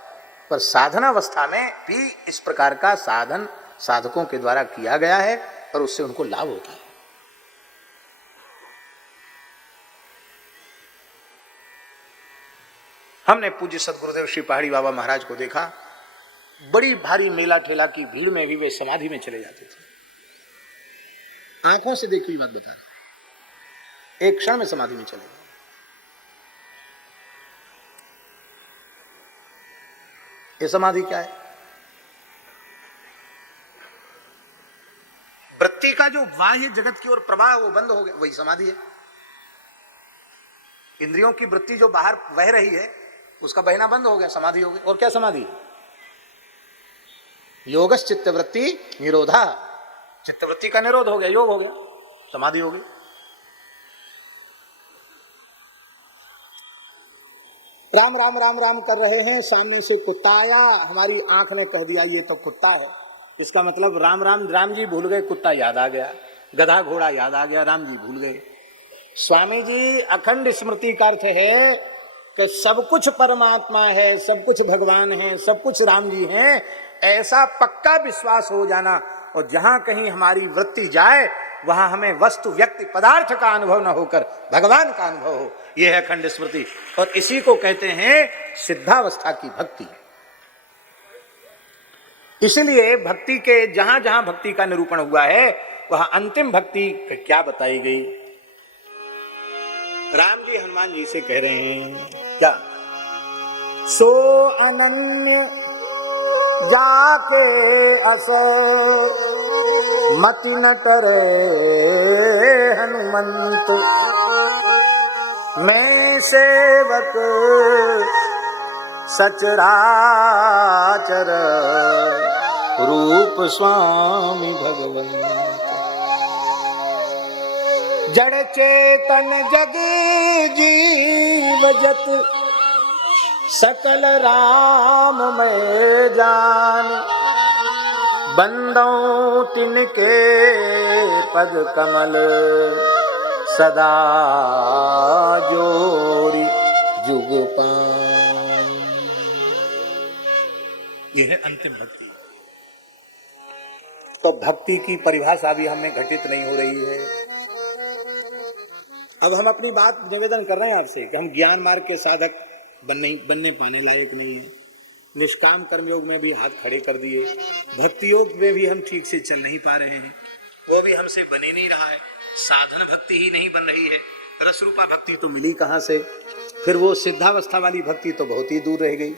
पर साधनावस्था में भी इस प्रकार का साधन साधकों के द्वारा किया गया है और उससे उनको लाभ होता है। हमने पूज्य सदगुरुदेव श्री पहाड़ी बाबा महाराज को देखा, बड़ी भारी मेला ठेला की भीड़ में भी वे समाधि में चले जाते थे। आंखों से देखी हुई बात बता रहे, एक क्षण में समाधि में चले गए। ये समाधि क्या है? वृत्ति का जो बाह्य जगत की ओर प्रवाह वो बंद हो गया, वही समाधि है। इंद्रियों की वृत्ति जो बाहर बह रही है उसका बहना बंद हो गया, समाधि हो गई। और क्या समाधि? योगस चित्तवृत्ति निरोधा, चित्तवृत्ति का निरोध हो गया, योग हो गया, समाधि हो गई। राम राम राम राम कर रहे हैं, सामने से कुत्ता आया, हमारी आंख ने कह दिया ये तो कुत्ता है। इसका मतलब राम राम, राम जी भूल गए, कुत्ता याद आ गया, गधा घोड़ा याद आ गया, राम जी भूल गए। स्वामी जी, अखंड स्मृति का अर्थ है कि सब कुछ परमात्मा है, सब कुछ भगवान है, सब कुछ राम जी हैं, ऐसा पक्का विश्वास हो जाना। और जहां कहीं हमारी वृत्ति जाए वहां हमें वस्तु व्यक्ति पदार्थ का अनुभव न होकर भगवान का अनुभव हो, यह है अखंड स्मृति। और इसी को कहते हैं सिद्धावस्था की भक्ति। इसलिए भक्ति के जहां जहां भक्ति का निरूपण हुआ है वहां अंतिम भक्ति क्या बताई गई? राम जी हनुमान जी से कह रहे हैं क्या? सो अनन्य जाके अस मति न टरे हनुमंत, मैं सेवक सचराचर रूप स्वामी भगवंत। जड़ चेतन जग जीव जत सकल राम में जान, बंदों तिनके पद कमल सदा जोरी जुग पान। यह है अंतिम भक्ति। तो भक्ति की परिभाषा भी हमें घटित नहीं हो रही है। अब हम अपनी बात निवेदन कर रहे हैं आपसे कि हम ज्ञान मार्ग के साधक बनने पाने लायक नहीं है। निष्काम कर्मयोग में भी हाथ खड़े कर दिए, भक्ति योग में भी हम ठीक से चल नहीं पा रहे हैं, वो भी हमसे बन ही नहीं रहा है। साधन भक्ति ही नहीं बन रही है, रस रूपा भक्ति तो मिली कहां से? फिर वो सिद्धावस्था वाली भक्ति तो बहुत ही दूर रह गई।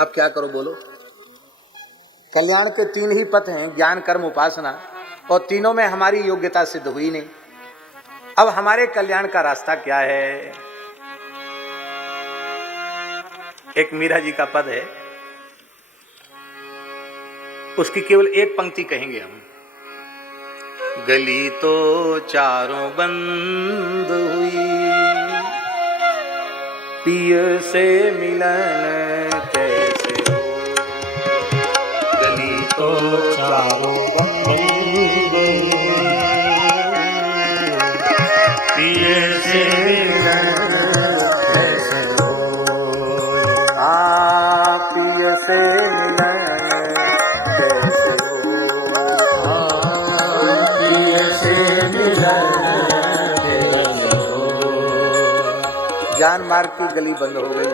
अब क्या करो बोलो? कल्याण के तीन ही पथ हैं, ज्ञान कर्म उपासना, और तीनों में हमारी योग्यता सिद्ध हुई नहीं। अब हमारे कल्याण का रास्ता क्या है? एक मीरा जी का पद है, उसकी केवल एक पंक्ति कहेंगे हम। गली तो चारों बंद हुई, पिय से मिलन कैसे हो। गली तो चारों बंद हुई, पिय से मिलन कैसे हो। पिय से मिलन कैसे हो, पिय से मिलन कैसे हो। ज्ञान मार्ग की गली बंद हो गई,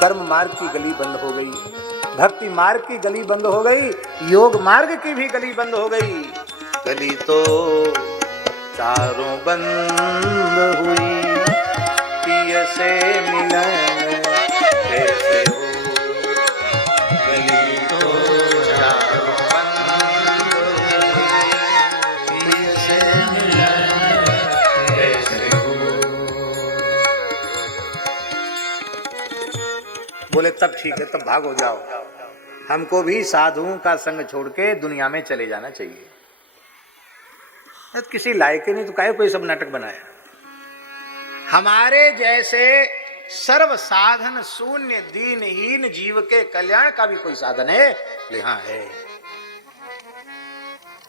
कर्म मार्ग की गली बंद हो गई, भक्ति मार्ग की गली बंद हो गई, योग मार्ग की भी गली बंद हो गई। गली तो चारों बंद हुई, पिय से मिलन कैसे हो। गली तो चारों बंद हुई, पिय से मिलन कैसे हो। बोले तब ठीक है, तब भाग हो जाओ, हमको भी साधुओं का संग छोड़ के दुनिया में चले जाना चाहिए। किसी लायक ही नहीं तो काहे कोई सब नाटक बनाया। हमारे जैसे सर्व साधन शून्य दीनहीन जीव के कल्याण का भी कोई साधन है? हाँ है।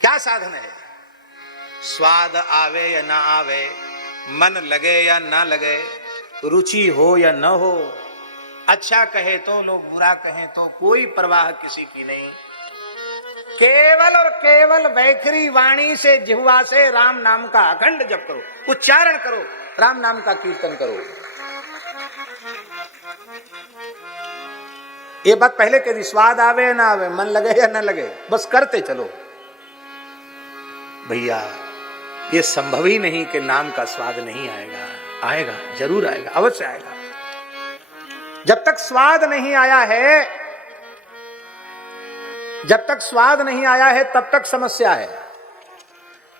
क्या साधन है? स्वाद आवे या ना आवे, मन लगे या ना लगे, रुचि हो या न हो, अच्छा कहे तो लोग, बुरा कहे तो कोई परवाह किसी की नहीं। केवल और केवल वैखरी वाणी से, जिह्वा से राम नाम का अखंड जप करो, उच्चारण करो, राम नाम का कीर्तन करो। ये बात पहले कह दी, स्वाद आवे या ना आवे, मन लगे या ना लगे, बस करते चलो। भैया ये संभव ही नहीं कि नाम का स्वाद नहीं आएगा। आएगा, जरूर आएगा, अवश्य आएगा। जब तक स्वाद नहीं आया है, जब तक स्वाद नहीं आया है तब तक समस्या है।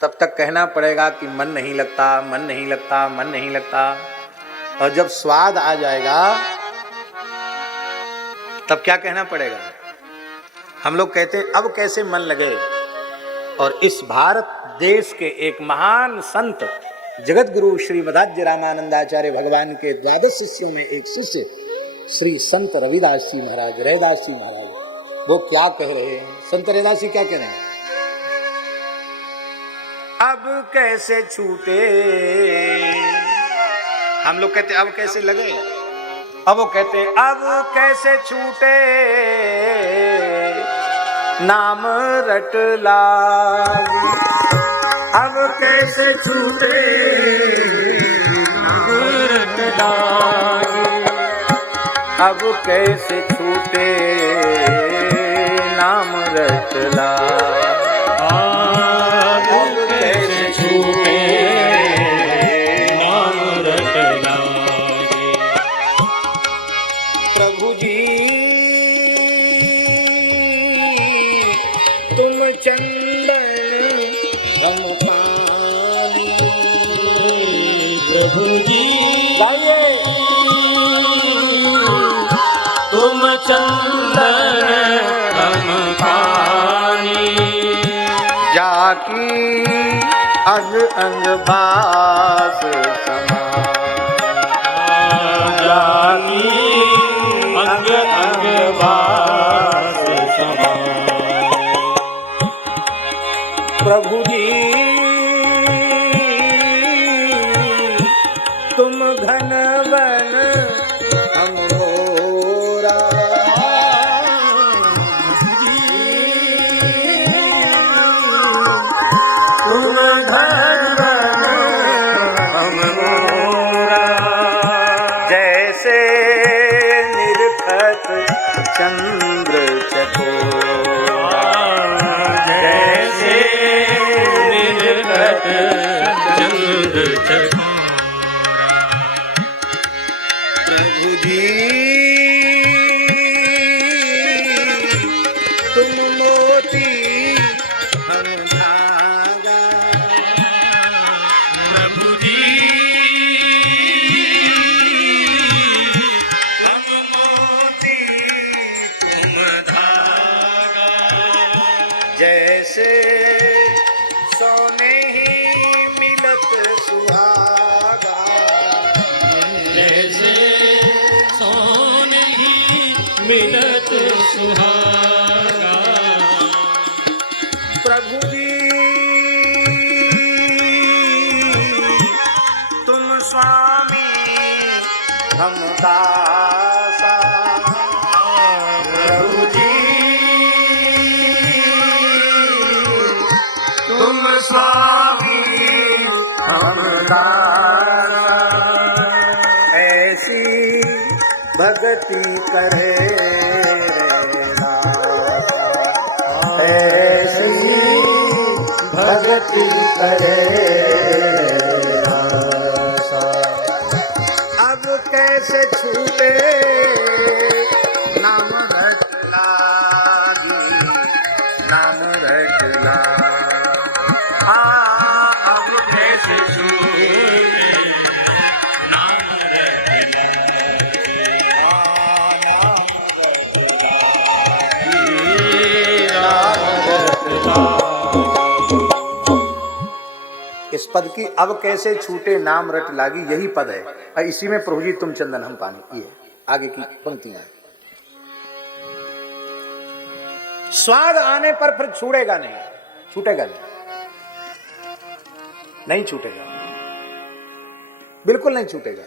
तब तक कहना पड़ेगा कि मन नहीं लगता, मन नहीं लगता, मन नहीं लगता। और जब स्वाद आ जाएगा तब क्या कहना पड़ेगा? हम लोग कहते हैं अब कैसे मन लगे। और इस भारत देश के एक महान संत जगत गुरु श्री मदाध्य रामानंदाचार्य भगवान के 12 शिष्यों में एक शिष्य श्री संत रविदास जी महाराज, रैदास जी महाराज, वो क्या कह रहे हैं? संत रैदास जी क्या कह रहे हैं? अब कैसे छूटे, हम लोग कहते अब कैसे लगे, अब वो कहते अब कैसे छूटे, नाम रट लागी। अब कैसे छूटे, नाम रट लागी। अब कैसे छूटे, नाम रट लागी। अब कैसे छूटे, नाम रट लागी। प्रभु जी तुम चंदन हम पानी, प्रभु जी गाइए। तुम चंदन हम पानी, जाकी अग अंग बास समान, जाकी अंग अंग बास समान। प्रभु जी तुम घन वन हम मोरा, तुम घन वन हम मोरा। जैसे निरखत चंद्र चकोरा, जैसे निरखत चंद्र चकोरा। प्रभु जी तुम मोती हम धागा, प्रभु जी हम मोती तुम धागा। जैसे सोने ही मिलत सुहागा, जैसे सोने ही मिलत सुहागा। प्रभु जी तुम स्वामी हम दासा, प्रभु जी तुम स्वामी हम दासा। ऐसी भक्ति करे दासा, ऐसी भक्ति करे दासा। अब कैसे छूटे, नाम रट लागी, नाम रट लागी। अब कैसे छूटे, नाम रट लागी। इस पद की अब कैसे छूटे नाम रट लागी, यही पद है। और इसी में प्रभु जी तुम चंदन हम पानी, ये आगे की पंक्तियां हैं। स्वाद आने पर फिर छूटेगा नहीं, छूटेगा नहीं, नहीं छूटेगा, बिल्कुल नहीं छूटेगा।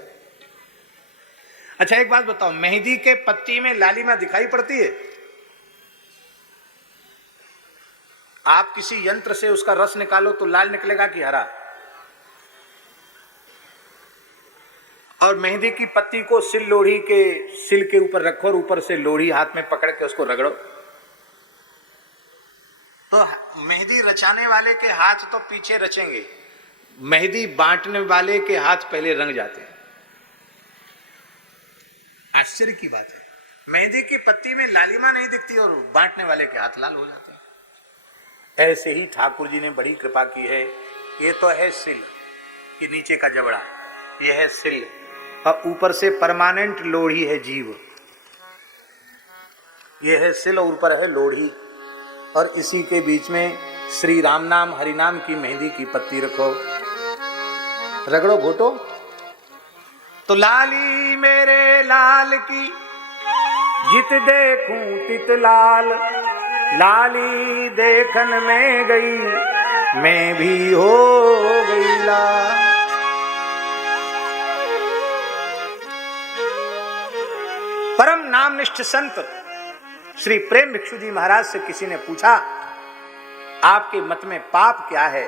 अच्छा एक बात बताओ, मेहंदी के पत्ती में लालिमा दिखाई पड़ती है? आप किसी यंत्र से उसका रस निकालो तो लाल निकलेगा कि हरा? और मेहंदी की पत्ती को सिल लोढ़ी के सिल के ऊपर रखो और ऊपर से लोढ़ी हाथ में पकड़ के उसको रगड़ो, तो मेहंदी रचाने वाले के हाथ तो पीछे रचेंगे, मेहंदी बांटने वाले के हाथ पहले रंग जाते हैं। आश्चर्य की बात है, मेहंदी की पत्ती में लालिमा नहीं दिखती और बांटने वाले के हाथ लाल हो जाते हैं। ऐसे ही ठाकुर जी ने बड़ी कृपा की है। ये तो है सिल, ये नीचे का जबड़ा, ये है सिल, और ऊपर से परमानेंट लोढ़ी है जीव, ये है सिल और ऊपर है लोढ़ी, और इसी के बीच में श्री राम नाम हरि नाम की मेहंदी की पत्ती रखो, रगड़ो घोटो, तो लाली मेरे लाल की जित देखूं तित लाल, लाली देखन में गई मैं भी हो गई लाल। परम नामनिष्ठ संत श्री प्रेम भिक्षु जी महाराज से किसी ने पूछा, आपके मत में पाप क्या है?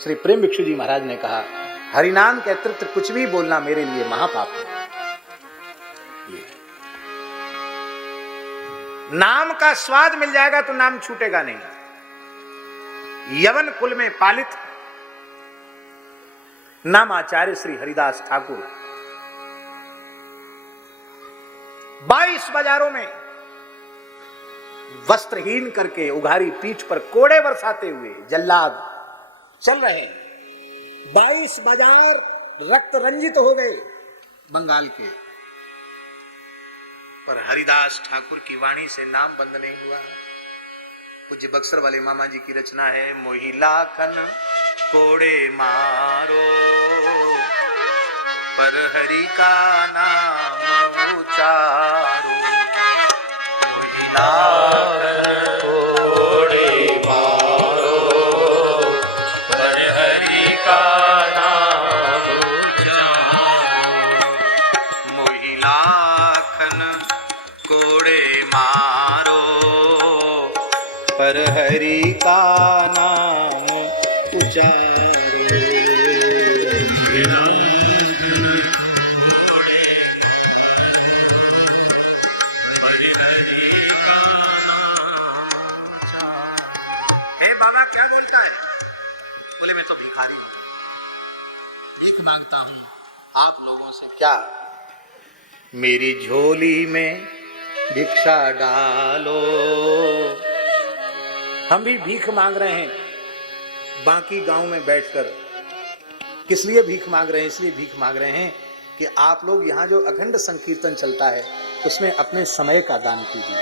श्री प्रेम भिक्षु जी महाराज ने कहा, हरिनाम के अतिरिक्त कुछ भी बोलना मेरे लिए महापाप है। नाम का स्वाद मिल जाएगा तो नाम छूटेगा नहीं। यवन कुल में पालित नाम आचार्य श्री हरिदास ठाकुर 22 बाजारों में वस्त्रहीन करके उघारी पीठ पर कोड़े बरसाते हुए जल्लाद चल रहे हैं। 22 बाजार रक्त रंजित हो गए बंगाल के, पर हरिदास ठाकुर की वाणी से नाम बंद नहीं हुआ। पूज्य बक्सर वाले मामा जी की रचना है, मोही लाखन कोड़े मारो पर हरि का नाम उचारो, मोही लाखन कोड़े मारो पर हरि का नाम उचारो, मोही लाखन कोड़े मारो पर हरि का नाम उचारो। हे बाबा क्या बोलता है? बोले मैं तो भिखारी हूं, भीख मांगता हूं आप लोगों से। क्या? मेरी झोली में भिक्षा डालो। हम भी भीख मांग रहे हैं बाकी गांव में बैठकर। किस लिए भीख मांग रहे हैं? इसलिए भीख मांग रहे हैं कि आप लोग यहाँ जो अखंड संकीर्तन चलता है उसमें अपने समय का दान कीजिए।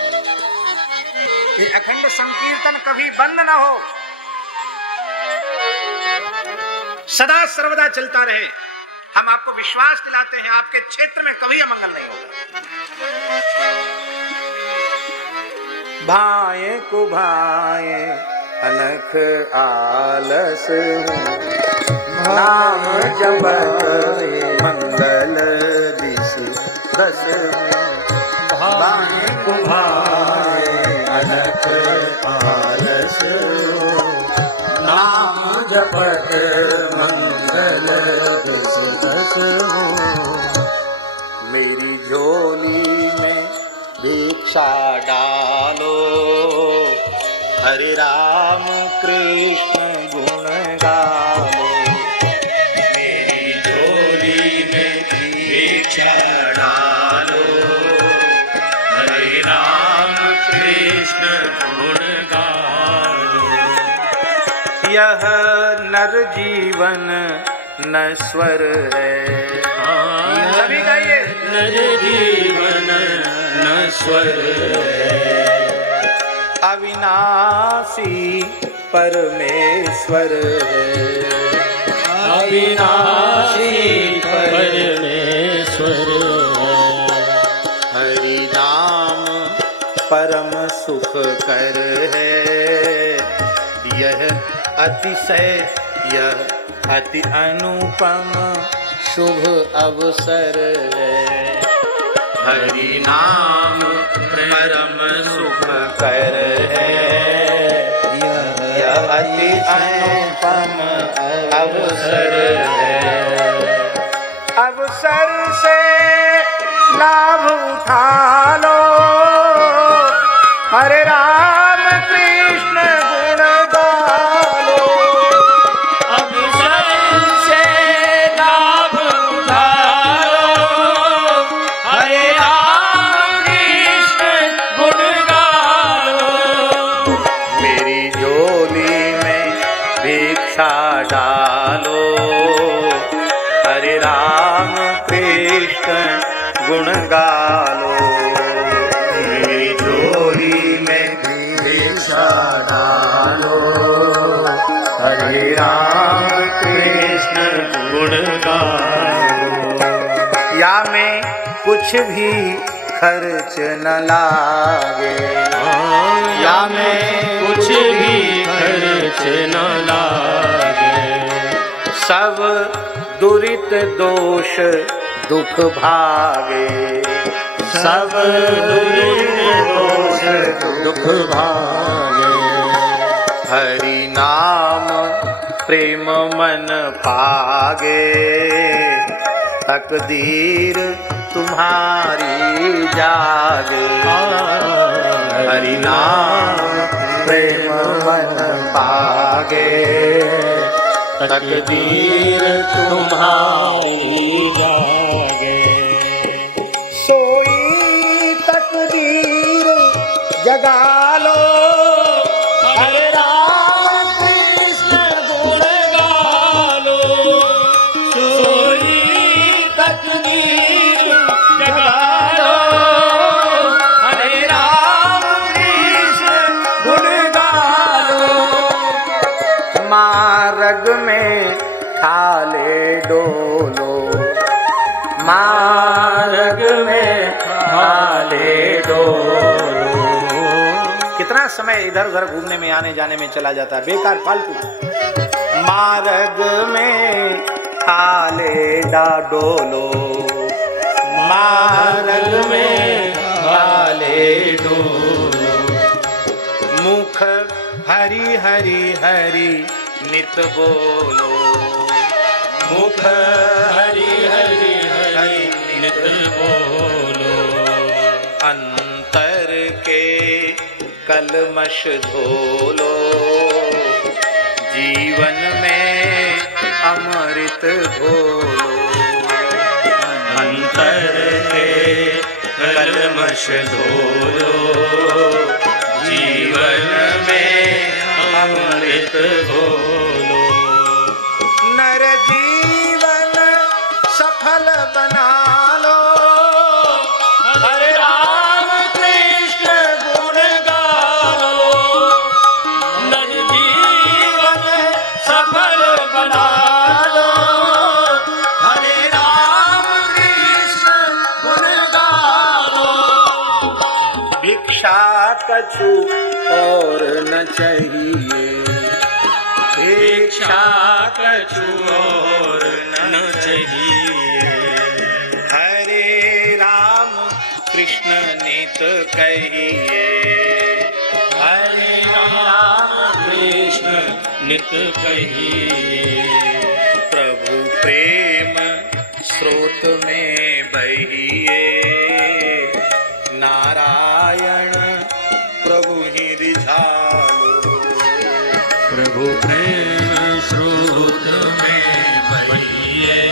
ये अखंड संकीर्तन कभी बंद ना हो, सदा सर्वदा चलता रहे। हम आपको विश्वास दिलाते हैं आपके क्षेत्र में कभी अमंगल नहीं होगा। भाए को भाए अनख आलस नाम जपत मंगल दिस दस। भाए को भाए अनख आलस नाम जपत मंगल दिस दस। मेरी झोली में भिक्षा डालो, हरे राम कृष्ण गुण गालो। मेरी झोली में भिक्षा डालो, हरे राम कृष्ण गुण गालो। यह नर जीवन नश्वर है, सभी गाइए। नर जीवन नश्वर है, अविनाशी परमेश्वर है, अविनाशी परमेश्वर हरि नाम परम सुख कर है, यह अतिशय यह अति अनुपम शुभ अवसर है। हरि नाम परम सुख कर है, यह अति अनुपम अवसर है। अवसर से लाभ उठा लो, हरे राम कृष्ण गुण गालो। अवसर से लाभ उठा लो, हरे राम कृष्ण गुण गालो। मेरी झोली में भिक्षा डालो, हरे राम कृष्ण गुण गालो। मेरी झोली में भिक्षा डालो, हरे राम कृष्ण गुण गालो। या में कुछ भी खर्च न लागे, या में कुछ भी खर्च न लागे। सब दुरित दोष दुख भागे, सब दुरित दोष दुख भागे। हरि नाम प्रेम मन पागे, तकदीर तुम्हारी जागे। हरि नाम प्रेम मन पागे, तकदीर तुम्हारी जागे। सोई तकदीर जगा लो, हरे राम कृष्ण गुण गालो। सोई तकदीर जगा लो, हरे राम कृष्ण गुण गालो। मार्ग में खाले डोलो, मार्ग में खाले डोलो। कितना समय इधर उधर घूमने में आने जाने में चला जाता है, बेकार फालतू। मार्ग में खाले डोलो, मार्ग में खाले डोलो। मुख हरि हरि हरि नित बोलो, मुख हरि हरि हरि नित बोलो। अंतर के कलमश धोलो, जीवन में अमृत घोलो। अंतर के कलमश धोलो, जीवन में अमृत घोलो। नर जीवन सफल बना लो, हरे राम कृष्ण गुण गालो। नर जीवन सफल बना लो, हरे राम कृष्ण गुण गालो। भिक्षा कछु और न चाहिए, भिक्षा कछु और न चाहिए। हरे राम कृष्ण नित कहिए, हरे राम कृष्ण नित कहिए। प्रभु प्रेम स्रोत में बहिए, नारायण प्रभु ही रिझालो। प्रभु प्रेम स्रोत में बहिए,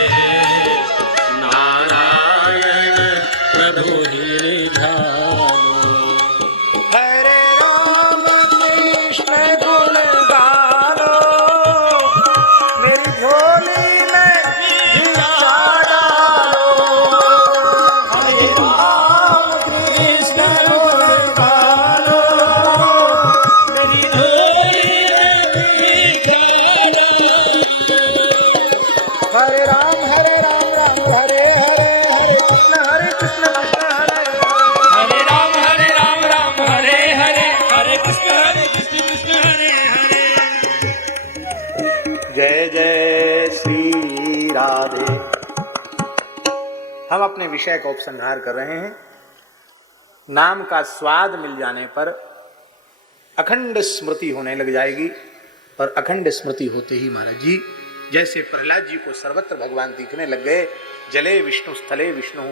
नारायण प्रभु निधानो। हरे राम कृष्ण गुण गालो, मेरी झोली में भिक्षा डालो। हरे राम कृष्ण गुण गालो, मेरी झोली में जय जय श्री राधे। हम अपने विषय का उपसंहार कर रहे हैं। नाम का स्वाद मिल जाने पर अखंड स्मृति होने लग जाएगी, और अखंड स्मृति होते ही महाराज जी जैसे प्रहलाद जी को सर्वत्र भगवान दिखने लग गए, जले विष्णु स्थले विष्णु,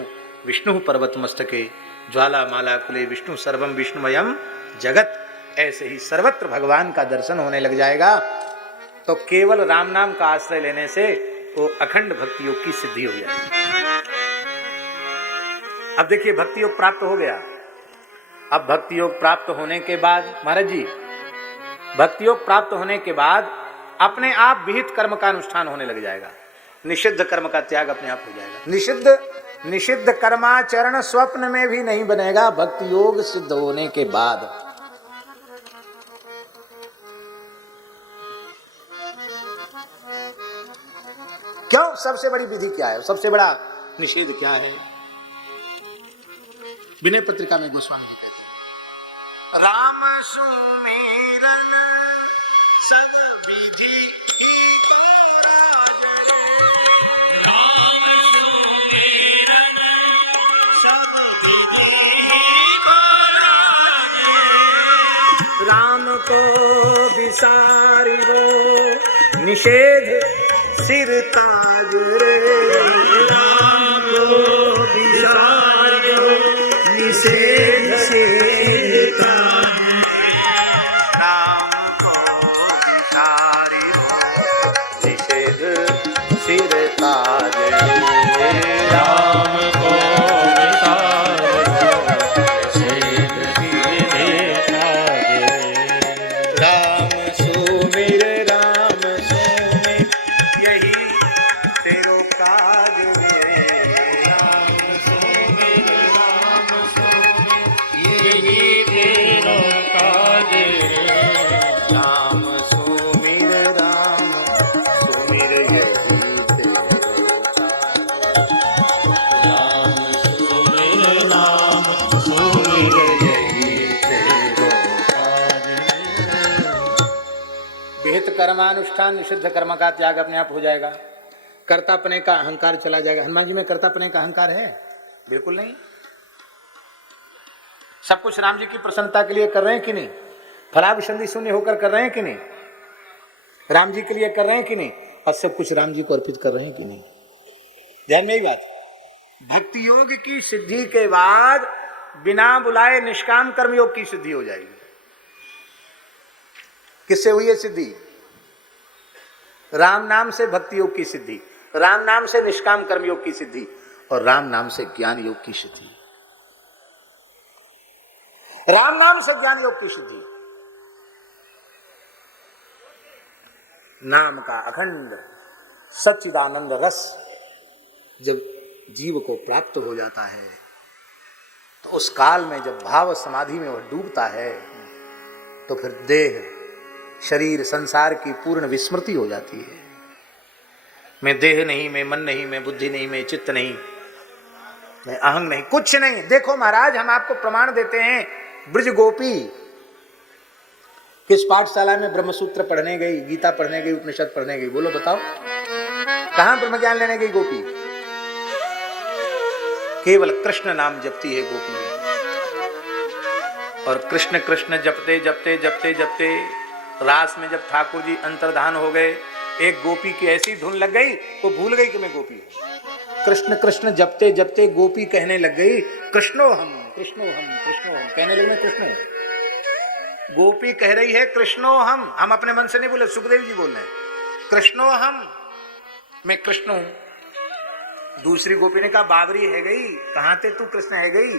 विष्णु पर्वत मस्तके, ज्वाला माला कुले विष्णु, सर्वम विष्णुमयम जगत, ऐसे ही सर्वत्र भगवान का दर्शन होने लग जाएगा। तो केवल राम नाम का आश्रय लेने से वो अखंड भक्ति योग की सिद्धि हो जाएगी। अब देखिए भक्ति योग प्राप्त हो गया। अब भक्ति योग प्राप्त होने के बाद महाराज जी, भक्ति योग प्राप्त होने के बाद अपने आप विहित कर्म का अनुष्ठान होने लग जाएगा। निषिद्ध कर्म का त्याग अपने आप हो जाएगा। निषिद्ध कर्माचरण स्वप्न में भी नहीं बनेगा भक्ति योग सिद्ध होने के बाद। क्यों? सबसे बड़ी विधि क्या है, सबसे बड़ा निषेध क्या है? विनय पत्रिका में गोस्वामी जी कहते हैं, राम सुमिरन सब विधि ही को राज रे, राम सुमिरन सब विधि ही को राज रे, राम को बिसारी वो निषेध सिर ताज रे, राम को बिसारी वो निषेध सिर ताज, राम को बिसारी वो निषेध सिर ताज रे, राम को बिसारी वो निषेध सिर ताज रे, राम सुमिर राम सुमिर यही तेरो काज रे, राम सुमिर राम सुमिर यही तेरो काज रे, राम सुमिर राम सुमिर यही तेरो काज, राम सुमिर राम सुमिर यही तेरो काज। विहित कर्मानुष्ठान, निषिद्ध कर्म का त्याग अपने आप हो जाएगा। कर्तापने का अहंकार चला जाएगा। हनुमान जी में कर्तापने का अहंकार है? बिल्कुल नहीं। सब कुछ राम जी की प्रसन्नता के लिए कर रहे हैं कि नहीं? फलाभिसंधि शून्य होकर कर रहे हैं कि नहीं? राम जी के लिए कर रहे हैं कि नहीं? और सब कुछ राम जी को अर्पित कर रहे हैं कि नहीं? ध्यान में ही बात। भक्ति योग की सिद्धि के बाद बिना बुलाए निष्काम कर्म योग की सिद्धि हो जाएगी। किससे हुई है सिद्धि? राम नाम से भक्ति योग की सिद्धि, राम नाम से निष्काम कर्म योग की सिद्धि, और राम नाम से ज्ञान योग की सिद्धि। राम नाम से ज्ञान योग की सिद्धि। नाम का अखंड सच्चिदानंद रस जब जीव को प्राप्त हो जाता है, तो उस काल में जब भाव समाधि में वह डूबता है, तो फिर देह शरीर संसार की पूर्ण विस्मृति हो जाती है। मैं देह नहीं, मैं मन नहीं, मैं बुद्धि नहीं, मैं चित्त नहीं, मैं अहंग नहीं, कुछ नहीं। देखो महाराज, हम आपको प्रमाण देते हैं। ब्रज गोपी किस पाठशाला में ब्रह्मसूत्र पढ़ने गई, गीता पढ़ने गई, उपनिषद पढ़ने गई? बोलो बताओ, कहां ब्रह्म ज्ञान लेने गई गोपी? केवल कृष्ण नाम जपती है गोपी, और कृष्ण कृष्ण जपते जपते जपते जपते रास में जब ठाकुर जी अंतर्धान हो गए, एक गोपी की ऐसी धुन लग गई, वो भूल गई कि मैं गोपी हूं। कृष्ण कृष्ण जपते जपते गोपी कहने लग गई, कृष्णो हम कृष्णो हम कृष्णो हम, कहने लगे मैं कृष्ण हूं। गोपी कह रही है कृष्णो हम अपने मन से नहीं बोले, सुखदेव जी बोल रहे हैं कृष्णो हम, मैं कृष्ण हूं। दूसरी गोपी ने कहा बाबरी है गई, कहां थे तू कृष्ण है गई?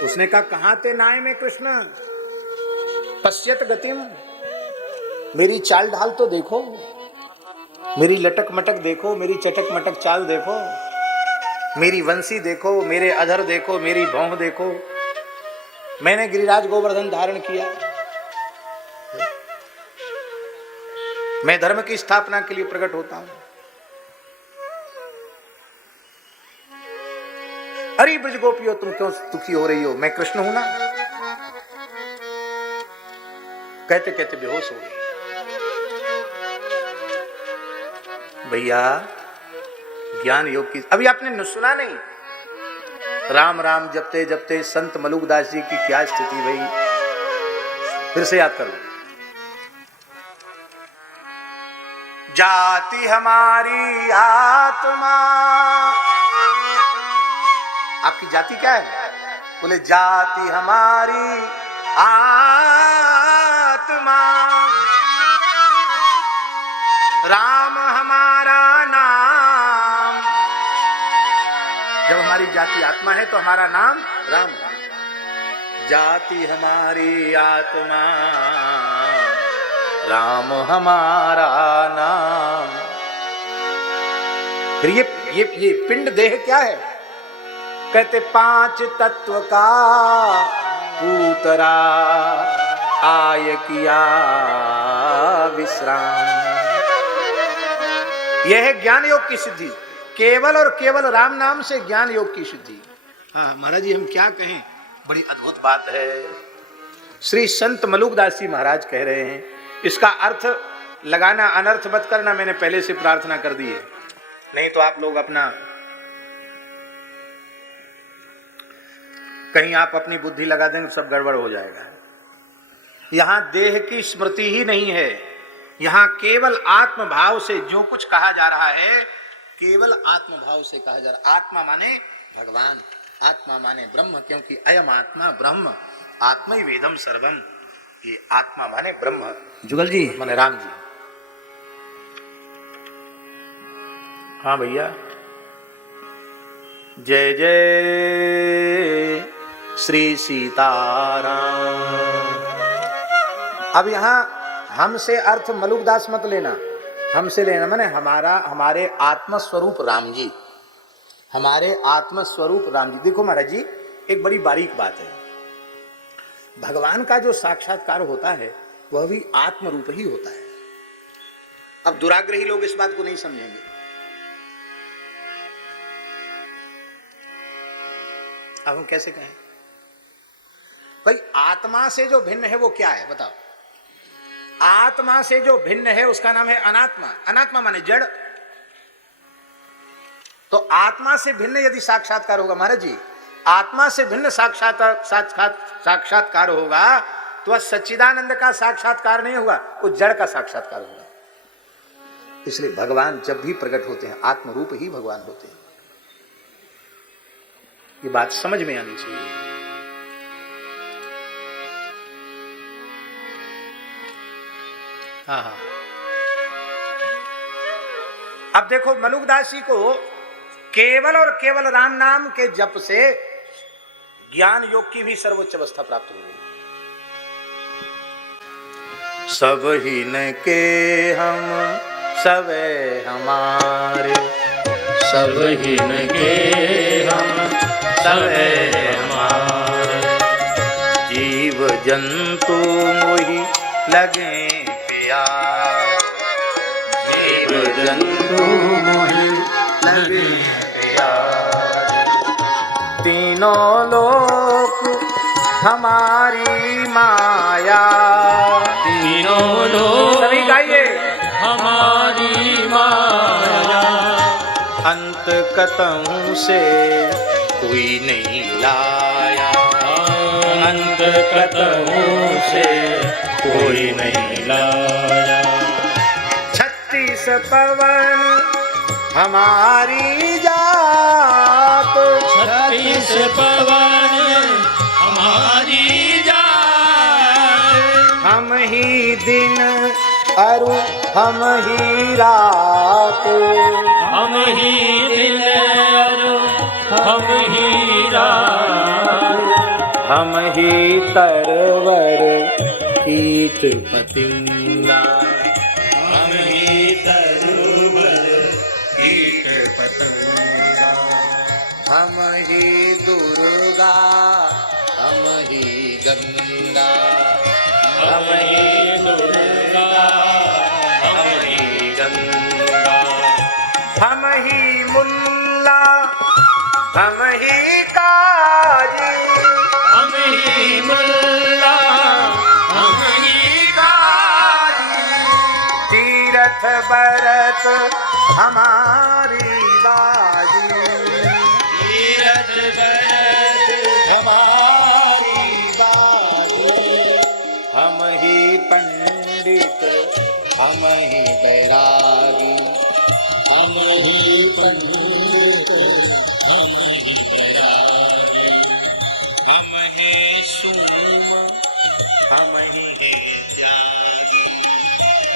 उसने कहा कहां थे नाय में कृष्ण, पश्यत गतिम, मेरी चाल ढाल तो देखो, मेरी लटक मटक देखो, मेरी चटक मटक चाल देखो, मेरी वंशी देखो, मेरे अधर देखो, मेरी भौं देखो, मैंने गिरिराज गोवर्धन धारण किया, मैं धर्म की स्थापना के लिए प्रकट होता हूं। अरे ब्रज गोपियों, तुम क्यों दुखी हो रही हो? मैं कृष्ण हूं ना। कहते कहते बेहोश हो गए। भैया ज्ञान योग की, अभी आपने सुना नहीं, राम राम जपते जपते संत मलुकदास जी की क्या स्थिति भई, फिर से याद करो। जाति हमारी आत्मा, आपकी जाति क्या है? बोले जाति हमारी आत्मा, राम हमारा नाम। जब हमारी जाति आत्मा है तो हमारा नाम राम है। जाति हमारी आत्मा, राम हमारा नाम। फिर ये पिंड देह क्या है? कहते 5 तत्व का पूतरा आय किया विश्राम। यह है ज्ञान योग की सिद्धि, केवल और केवल राम नाम से ज्ञान योग की सिद्धि। हाँ महाराज जी, हम क्या कहें, बड़ी अद्भुत बात है। श्री संत मलुकदास जी महाराज कह रहे हैं, इसका अर्थ लगाना अनर्थ मत करना, मैंने पहले से प्रार्थना कर दी है, नहीं तो आप लोग अपना कहीं आप अपनी बुद्धि लगा देंगे, सब गड़बड़ हो जाएगा। यहां देह की स्मृति ही नहीं है, यहां केवल आत्म भाव से जो कुछ कहा जा रहा है, केवल आत्म भाव से कहा जा रहा है। आत्मा माने भगवान, आत्मा माने ब्रह्म, क्योंकि अयम आत्मा ब्रह्म, आत्मा ही वेदम सर्वम। ये आत्मा माने ब्रह्म, जुगल जी माने राम जी। हाँ भैया, जय जय श्री सीताराम। अब यहां हमसे अर्थ मलुकदास मत लेना, हमसे लेना माने हमारे आत्मस्वरूप राम जी, हमारे आत्मस्वरूप राम जी। देखो महाराज जी, एक बड़ी बारीक बात है, भगवान का जो साक्षात्कार होता है वह भी आत्म रूप ही होता है। अब दुराग्रही लोग इस बात को नहीं समझेंगे। अब हम कैसे कहें भाई, आत्मा से जो भिन्न है वो क्या है बताओ? आत्मा से जो भिन्न है उसका नाम है अनात्मा। अनात्मा माने जड़। तो आत्मा से भिन्न यदि साक्षात्कार होगा महाराज जी, आत्मा से भिन्न साक्षात्कार होगा तो वह सच्चिदानंद का साक्षात्कार नहीं होगा, वो जड़ का साक्षात्कार होगा। इसलिए भगवान जब भी प्रकट होते हैं आत्म रूप ही भगवान होते हैं। ये बात समझ में आनी चाहिए। हाँ हाँ, अब देखो मलुकदास जी को केवल और केवल राम नाम के जप से ज्ञान योग की भी सर्वोच्च अवस्था प्राप्त हो गई। सब ही न के हम सबे हमारे, सब ही न के हम सबे हमारे, जीव जंतु मोहि लगे प्यार, जीव जंतु मोहि लगे प्यार, तीनों लोक हमारी माया, तीनों लोक सभी गाइए, हमारी माया, अंत कतहु से कोई नहीं लाया, अंत कतहु से कोई नहीं लाया, 36 पवन हमारी जात, 36 पवन हमारी जात, हम ही दिन अरु हम ही रात, हम ही दिन अरु हम ही रात, हम ही तरवर कीट पतिंगा, हम ही तरवर कीट पतंगा, हम ही दुर्गा हम ही गंगा, हम ही दुर्गा हम ही गंगा, हम ही मुल्ला हम ही काजी, हम ही मुल्ला हम ही काजी, तीरथ तीरथ बरत हमारी बाजी, तीरथ बरत हमारी बाजी, हम ही पंडित हम ही बैरागी, हम ही पंडित हम ही बैरागी, हम हैं सूम हम ही हैं त्यागी,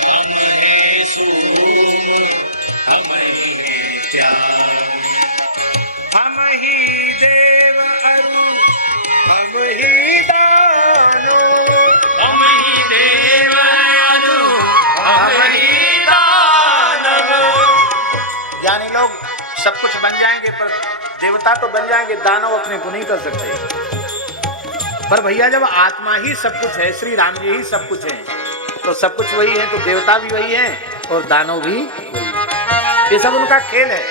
हम हैं सूम हम ही हैं त्यागी, हम ही देव अरु हम ही दानो, हम ही देव अनु हम ही दानव। ज्ञानी लोग सब कुछ बन जाएंगे पर देवता तो बन जाएंगे, दानव अपने को नहीं कर सकते। पर भैया जब आत्मा ही सब कुछ है, श्री राम जी ही सब कुछ है, तो सब कुछ वही है, तो देवता भी वही है और दानव भी वही है। ये सब उनका खेल है।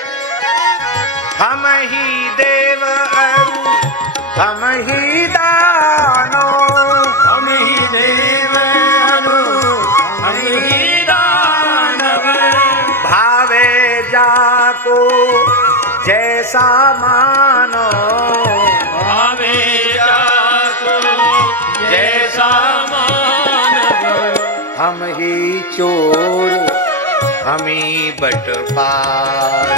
हम ही देव अरु हम ही दानो, हम ही देव अनु हम ही दानव। भावे जाको जैसा मानो, भावे जाको जैसा मानव। हम ही चोर हम ही बटपार,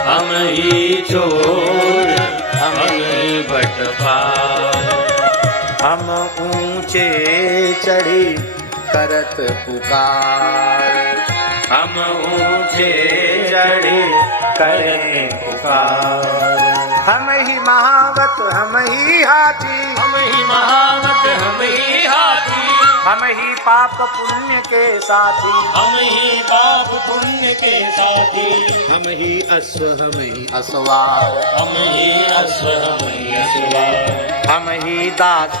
हम ही चोर हम ही बटपार। हम ऊंचे चढ़ी करत पुकार, हम ऊंचे चढ़े करें पुकार। हम ही महावत हम ही हाथी, हम ही महावत हम ही हाथी। हम ही पाप पुण्य के साथी, हम ही पाप पुण्य के साथी। हम ही अस हम ही असवार, हम ही अस हम ही असवार। हम ही दास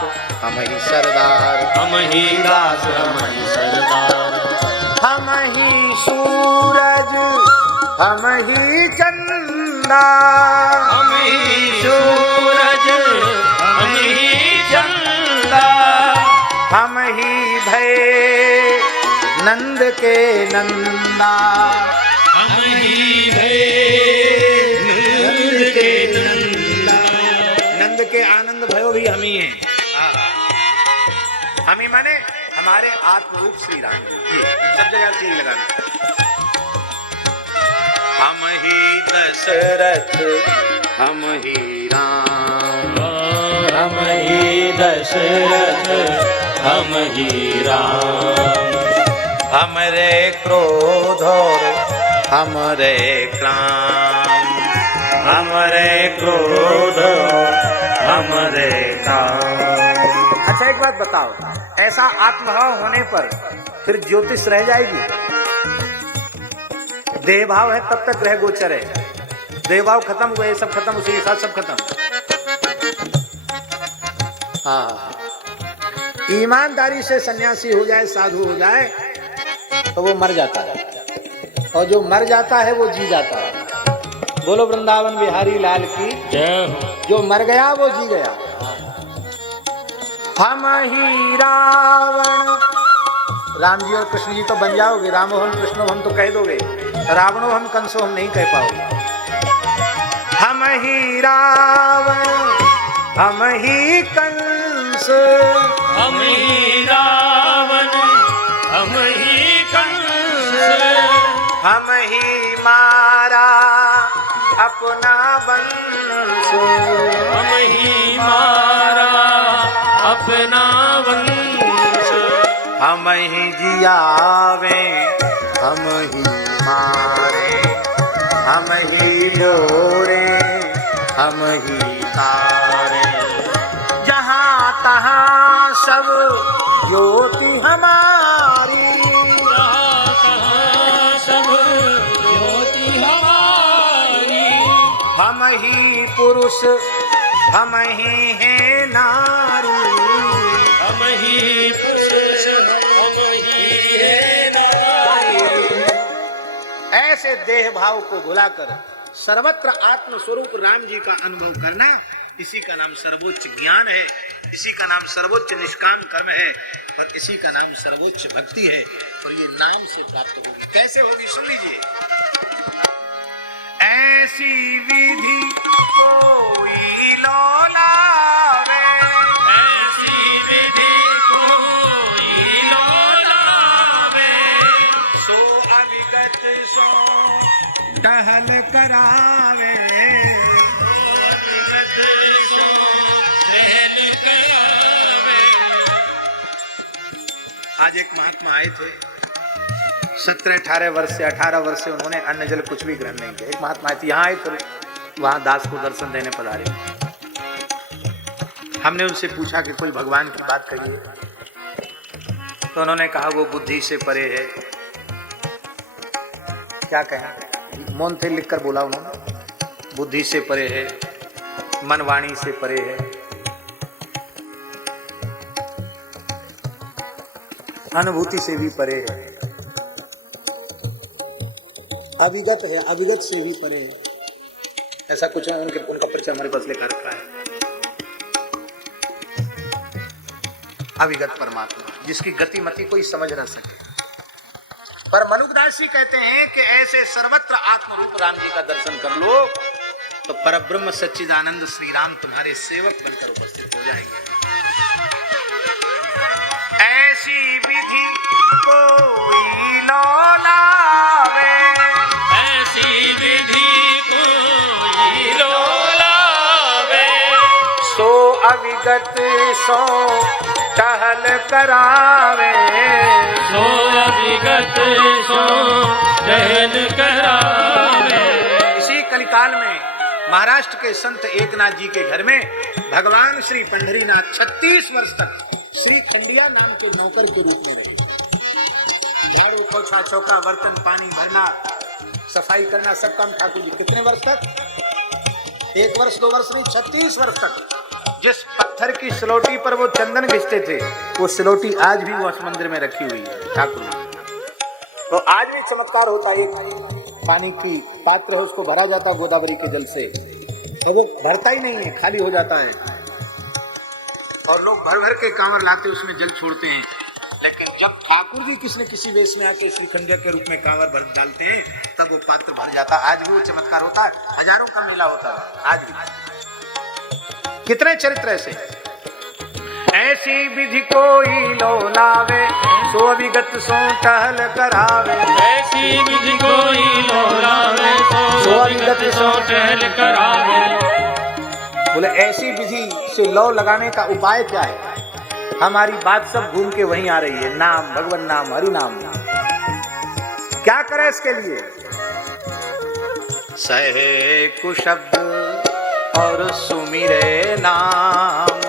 हम ही सरदार, हम ही दास हम ही सरदार। हम ही सूरज हम ही चंदा, हम ही सूरज हम ही चंदा। हम ही भय नंद के नंदा, हम ही भय नंद के नंदा। नंद के आनंद भयो भी हम ही हैं। हम ही माने हमारे आत्मरूप श्री राम जी। ये सब जगह ठीक लगाना। हम ही दशरथ हम ही राम, हम ही दशरथ हम ही राम। हमरे क्रोध और हमरे क्राम, हमरे क्रोध हमरे काम। अच्छा एक बात बताओ, ऐसा आत्मभाव होने पर फिर ज्योतिष रह जाएगी? देह भाव है तब तक ग्रह गोचर है, देह भाव खत्म हुए सब खत्म, उसी के साथ सब खत्म। हाँ, ईमानदारी से सन्यासी हो जाए, साधु हो जाए तो वो मर जाता है, और जो मर जाता है वो जी जाता है। बोलो वृंदावन बिहारी लाल की जय हो। जो मर गया वो जी गया। हम ही रावण, राम जी और कृष्ण जी तो बन जाओगे, रामो हम कृष्णो हम तो कह दोगे, रावणो हम कंसो हम नहीं कह पाओगे। हम ही रावण हम ही कंस, हम ही रावण हम ही कंस। हम ही मारा अपना वंश, हम ही मारा अपना वंश। हम ही जियावे हम ही मारे, हम ही मोरे हम ही तारे। जहाँ तहाँ सब ज्योति हमारी, सब ज्योति हमारी। हम ही पुरुष हम ही हैं नारी, हम ही पुरुष हम ही है नारी। ऐसे देह भाव को भुलाकर सर्वत्र आत्म स्वरूप राम जी का अनुभव करना इसी का नाम सर्वोच्च ज्ञान है, इसी का नाम सर्वोच्च निष्काम कर्म है और इसी का नाम सर्वोच्च भक्ति है और ये नाम से प्राप्त होगी। कैसे होगी सुन लीजिए। ऐसी विधि कोई लौलावे, ऐसी विधि कोई लौलावे, सो अविगत सो टहल करावे, विगत सो टहल करावे। आज एक महात्मा आए थे, 17-18 वर्ष से 18 वर्ष से उन्होंने अन्न जल कुछ भी ग्रहण नहीं किया। एक महात्मा आए थे, यहाँ आए थे, वहां दास को दर्शन देने पधारे। हमने उनसे पूछा कि कोई भगवान की बात करिए, तो उन्होंने कहा वो बुद्धि से परे है। क्या कहें, मौन थे, लिख कर बोला उन्होंने, बुद्धि से परे है, मन वाणी से परे है, अनुभूति से भी परे है, अविगत है, अविगत से भी परे है। ऐसा कुछ है, उनका परिचय हमारे पास लिखा रखा है। अविगत परमात्मा, जिसकी गति मति कोई समझ न सके। पर मनुदास जी कहते हैं कि ऐसे सर्वत्र आत्म रूप राम जी का दर्शन कर लो तो परब्रह्म सच्चिदानंद श्री राम तुम्हारे सेवक बनकर उपस्थित हो जाएंगे। ऐसी विधि कोई लौलावे, ऐसी विधि कोई लौलावे, सो अविगत सो टहल करावे, सो अविगत सो टहल करावे। इसी कलिकाल में महाराष्ट्र के संत एकनाथ जी के घर में भगवान श्री पंढरीनाथ 36 वर्ष तक श्री खंडिया नाम के नौकर के रूप में रहे। झाड़ू पोछा चौका बर्तन पानी भरना सफाई करना सब काम ठाकुर जी। कितने वर्ष तक? 1 वर्ष 2 वर्ष नहीं, 36 वर्ष तक। जिस पत्थर की सिलौटी पर वो चंदन घिसते थे वो सिलौटी आज भी वो मंदिर में रखी हुई है ठाकुर जी। तो आज भी चमत्कार होता है। पानी की पात्र है, उसको भरा जाता है गोदावरी के जल से, तो वो भरता ही नहीं है, खाली हो जाता है और लोग भर भर के कांवर लाते उसमें जल छोड़ते हैं। लेकिन जब ठाकुर जी किसी न किसी वेश में आके श्रीखंड के रूप में कांवर भर डालते हैं तब वो पात्र भर जाता है। आज भी वो चमत्कार होता है, हजारों का मेला होता है आज भी। कितने चरित्र ऐसे। ऐसी विधि कोई लौलावे, सो अविगत सो टहल करावे, ऐसी विधि कोई लौलावे, सो अविगत सो टहल करावे। बोले ऐसी विधि से लौ लगाने का उपाय क्या है? हमारी बात सब घूम के वहीं आ रही है, नाम, भगवान नाम, हरि नाम। क्या करें इसके लिए? सहे कुशब्द और सुमिरे नाम,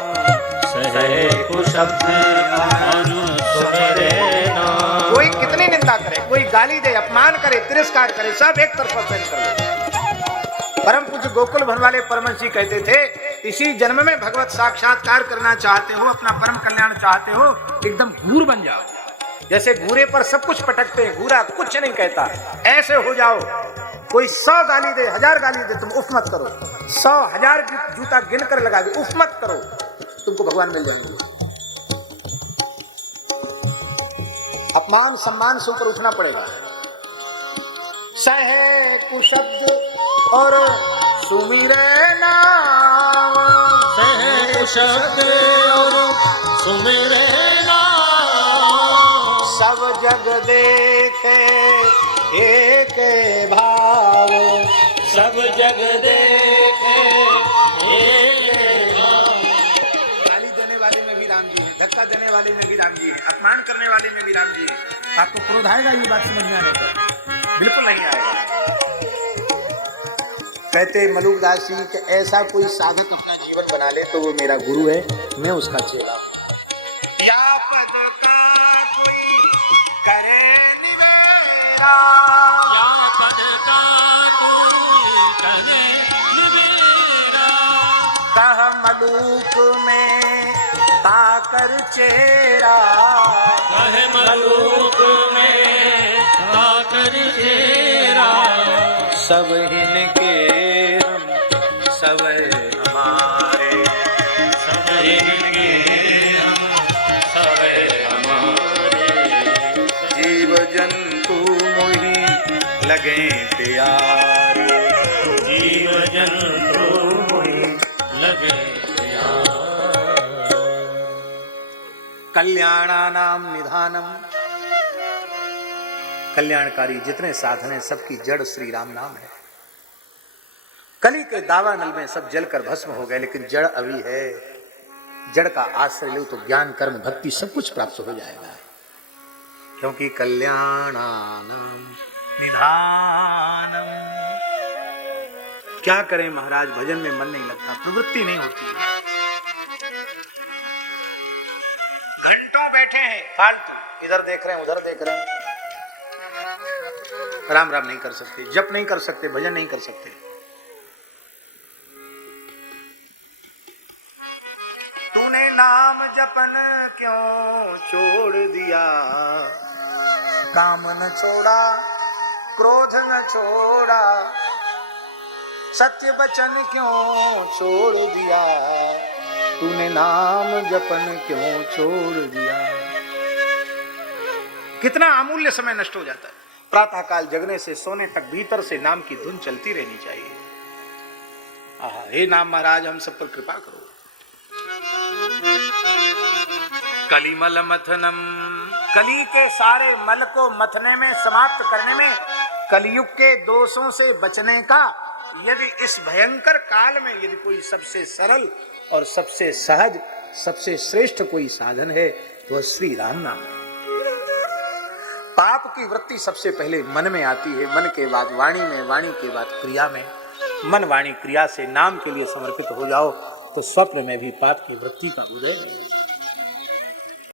सहे कुशब्द और सुमिरे नाम। कोई कितनी निंदा करे, कोई गाली दे, अपमान करे, तिरस्कार करे, सब एक तरफा सहन कर ले। परम पूज्य गोकुल भवन वाले परमहंस जी कहते थे, इसी जन्म में भगवत साक्षात्कार करना चाहते हो, अपना परम कल्याण चाहते हो, एकदम घूर बन जाओ। जैसे घूरे पर सब कुछ पटकते हैं, घूरा कुछ नहीं कहता, ऐसे हो जाओ। कोई 100 गाली दे, 1000 गाली दे, तुम उफ मत करो। 100 1000 जूता गिन कर लगा दे, उफ मत करो, तुमको भगवान मिल जाएंगे। अपमान सम्मान से ऊपर उठना पड़ेगा। सहे कुशब्द और सुमिरे नाम, सहे कुशब्द और सुमिरे नाम। सब जग देखे एक भाव, सब जग देखे एक भाव। गाली देने वाले में भी राम जी है, धक्का देने वाले में भी राम जी है, अपमान करने वाले में भी राम जी है। आपको क्रोध आएगा ये बात समझ में आने पर? बिल्कुल नहीं आएगा। कहते मलुकदास जी कि ऐसा कोई साधक अपना जीवन बना ले तो वो मेरा गुरु है, मैं उसका चेला हूं। या पद का कोई करे निवेरा, या पद का कोई करे निवेरा, कह मलुक में ताकर चेरा, कहे मलुक में ताकर चेरा। सब हिनके हम सब हमारे, जिनके हम सबे हमारे, जीव जंतु मोहि लगे प्यारे, जीव जंतु मोहि लगे प्यारे। कल्याणानाम निधानम, कल्याणकारी जितने साधन है सबकी जड़ श्री राम नाम है। कली के दावानल में सब जलकर भस्म हो गए, लेकिन जड़ अभी है। जड़ का आश्रय लो तो ज्ञान कर्म भक्ति सब कुछ प्राप्त हो जाएगा, क्योंकि कल्याणानाम निधानम। क्या करें महाराज, भजन में मन नहीं लगता, प्रवृत्ति नहीं होती। घंटों बैठे हैं फालतू, इधर देख रहे हैं उधर देख रहे हैं, राम राम नहीं कर सकते, जप नहीं कर सकते, भजन नहीं कर सकते। तूने नाम जपन क्यों छोड़ दिया, काम न छोड़ा, क्रोध न छोड़ा, सत्य वचन क्यों छोड़ दिया, तूने नाम जपन क्यों छोड़ दिया। कितना अमूल्य समय नष्ट हो जाता है। प्रातः काल जगने से सोने तक भीतर से नाम की धुन चलती रहनी चाहिए। हे नाम महाराज हम सब पर कृपा करो। कलिमल मथनम, कली के सारे मल को मथने में, समाप्त करने में, कलयुग के दोषों से बचने का यदि इस भयंकर काल में यदि कोई सबसे सरल और सबसे सहज, सबसे श्रेष्ठ कोई साधन है तो श्री राम नाम है। पाप की वृत्ति सबसे पहले मन में आती है, मन के बाद वाणी में, वाणी के बाद क्रिया में। मन वाणी क्रिया से नाम के लिए समर्पित हो जाओ तो स्वप्न में भी पाप की वृत्ति का उदय है।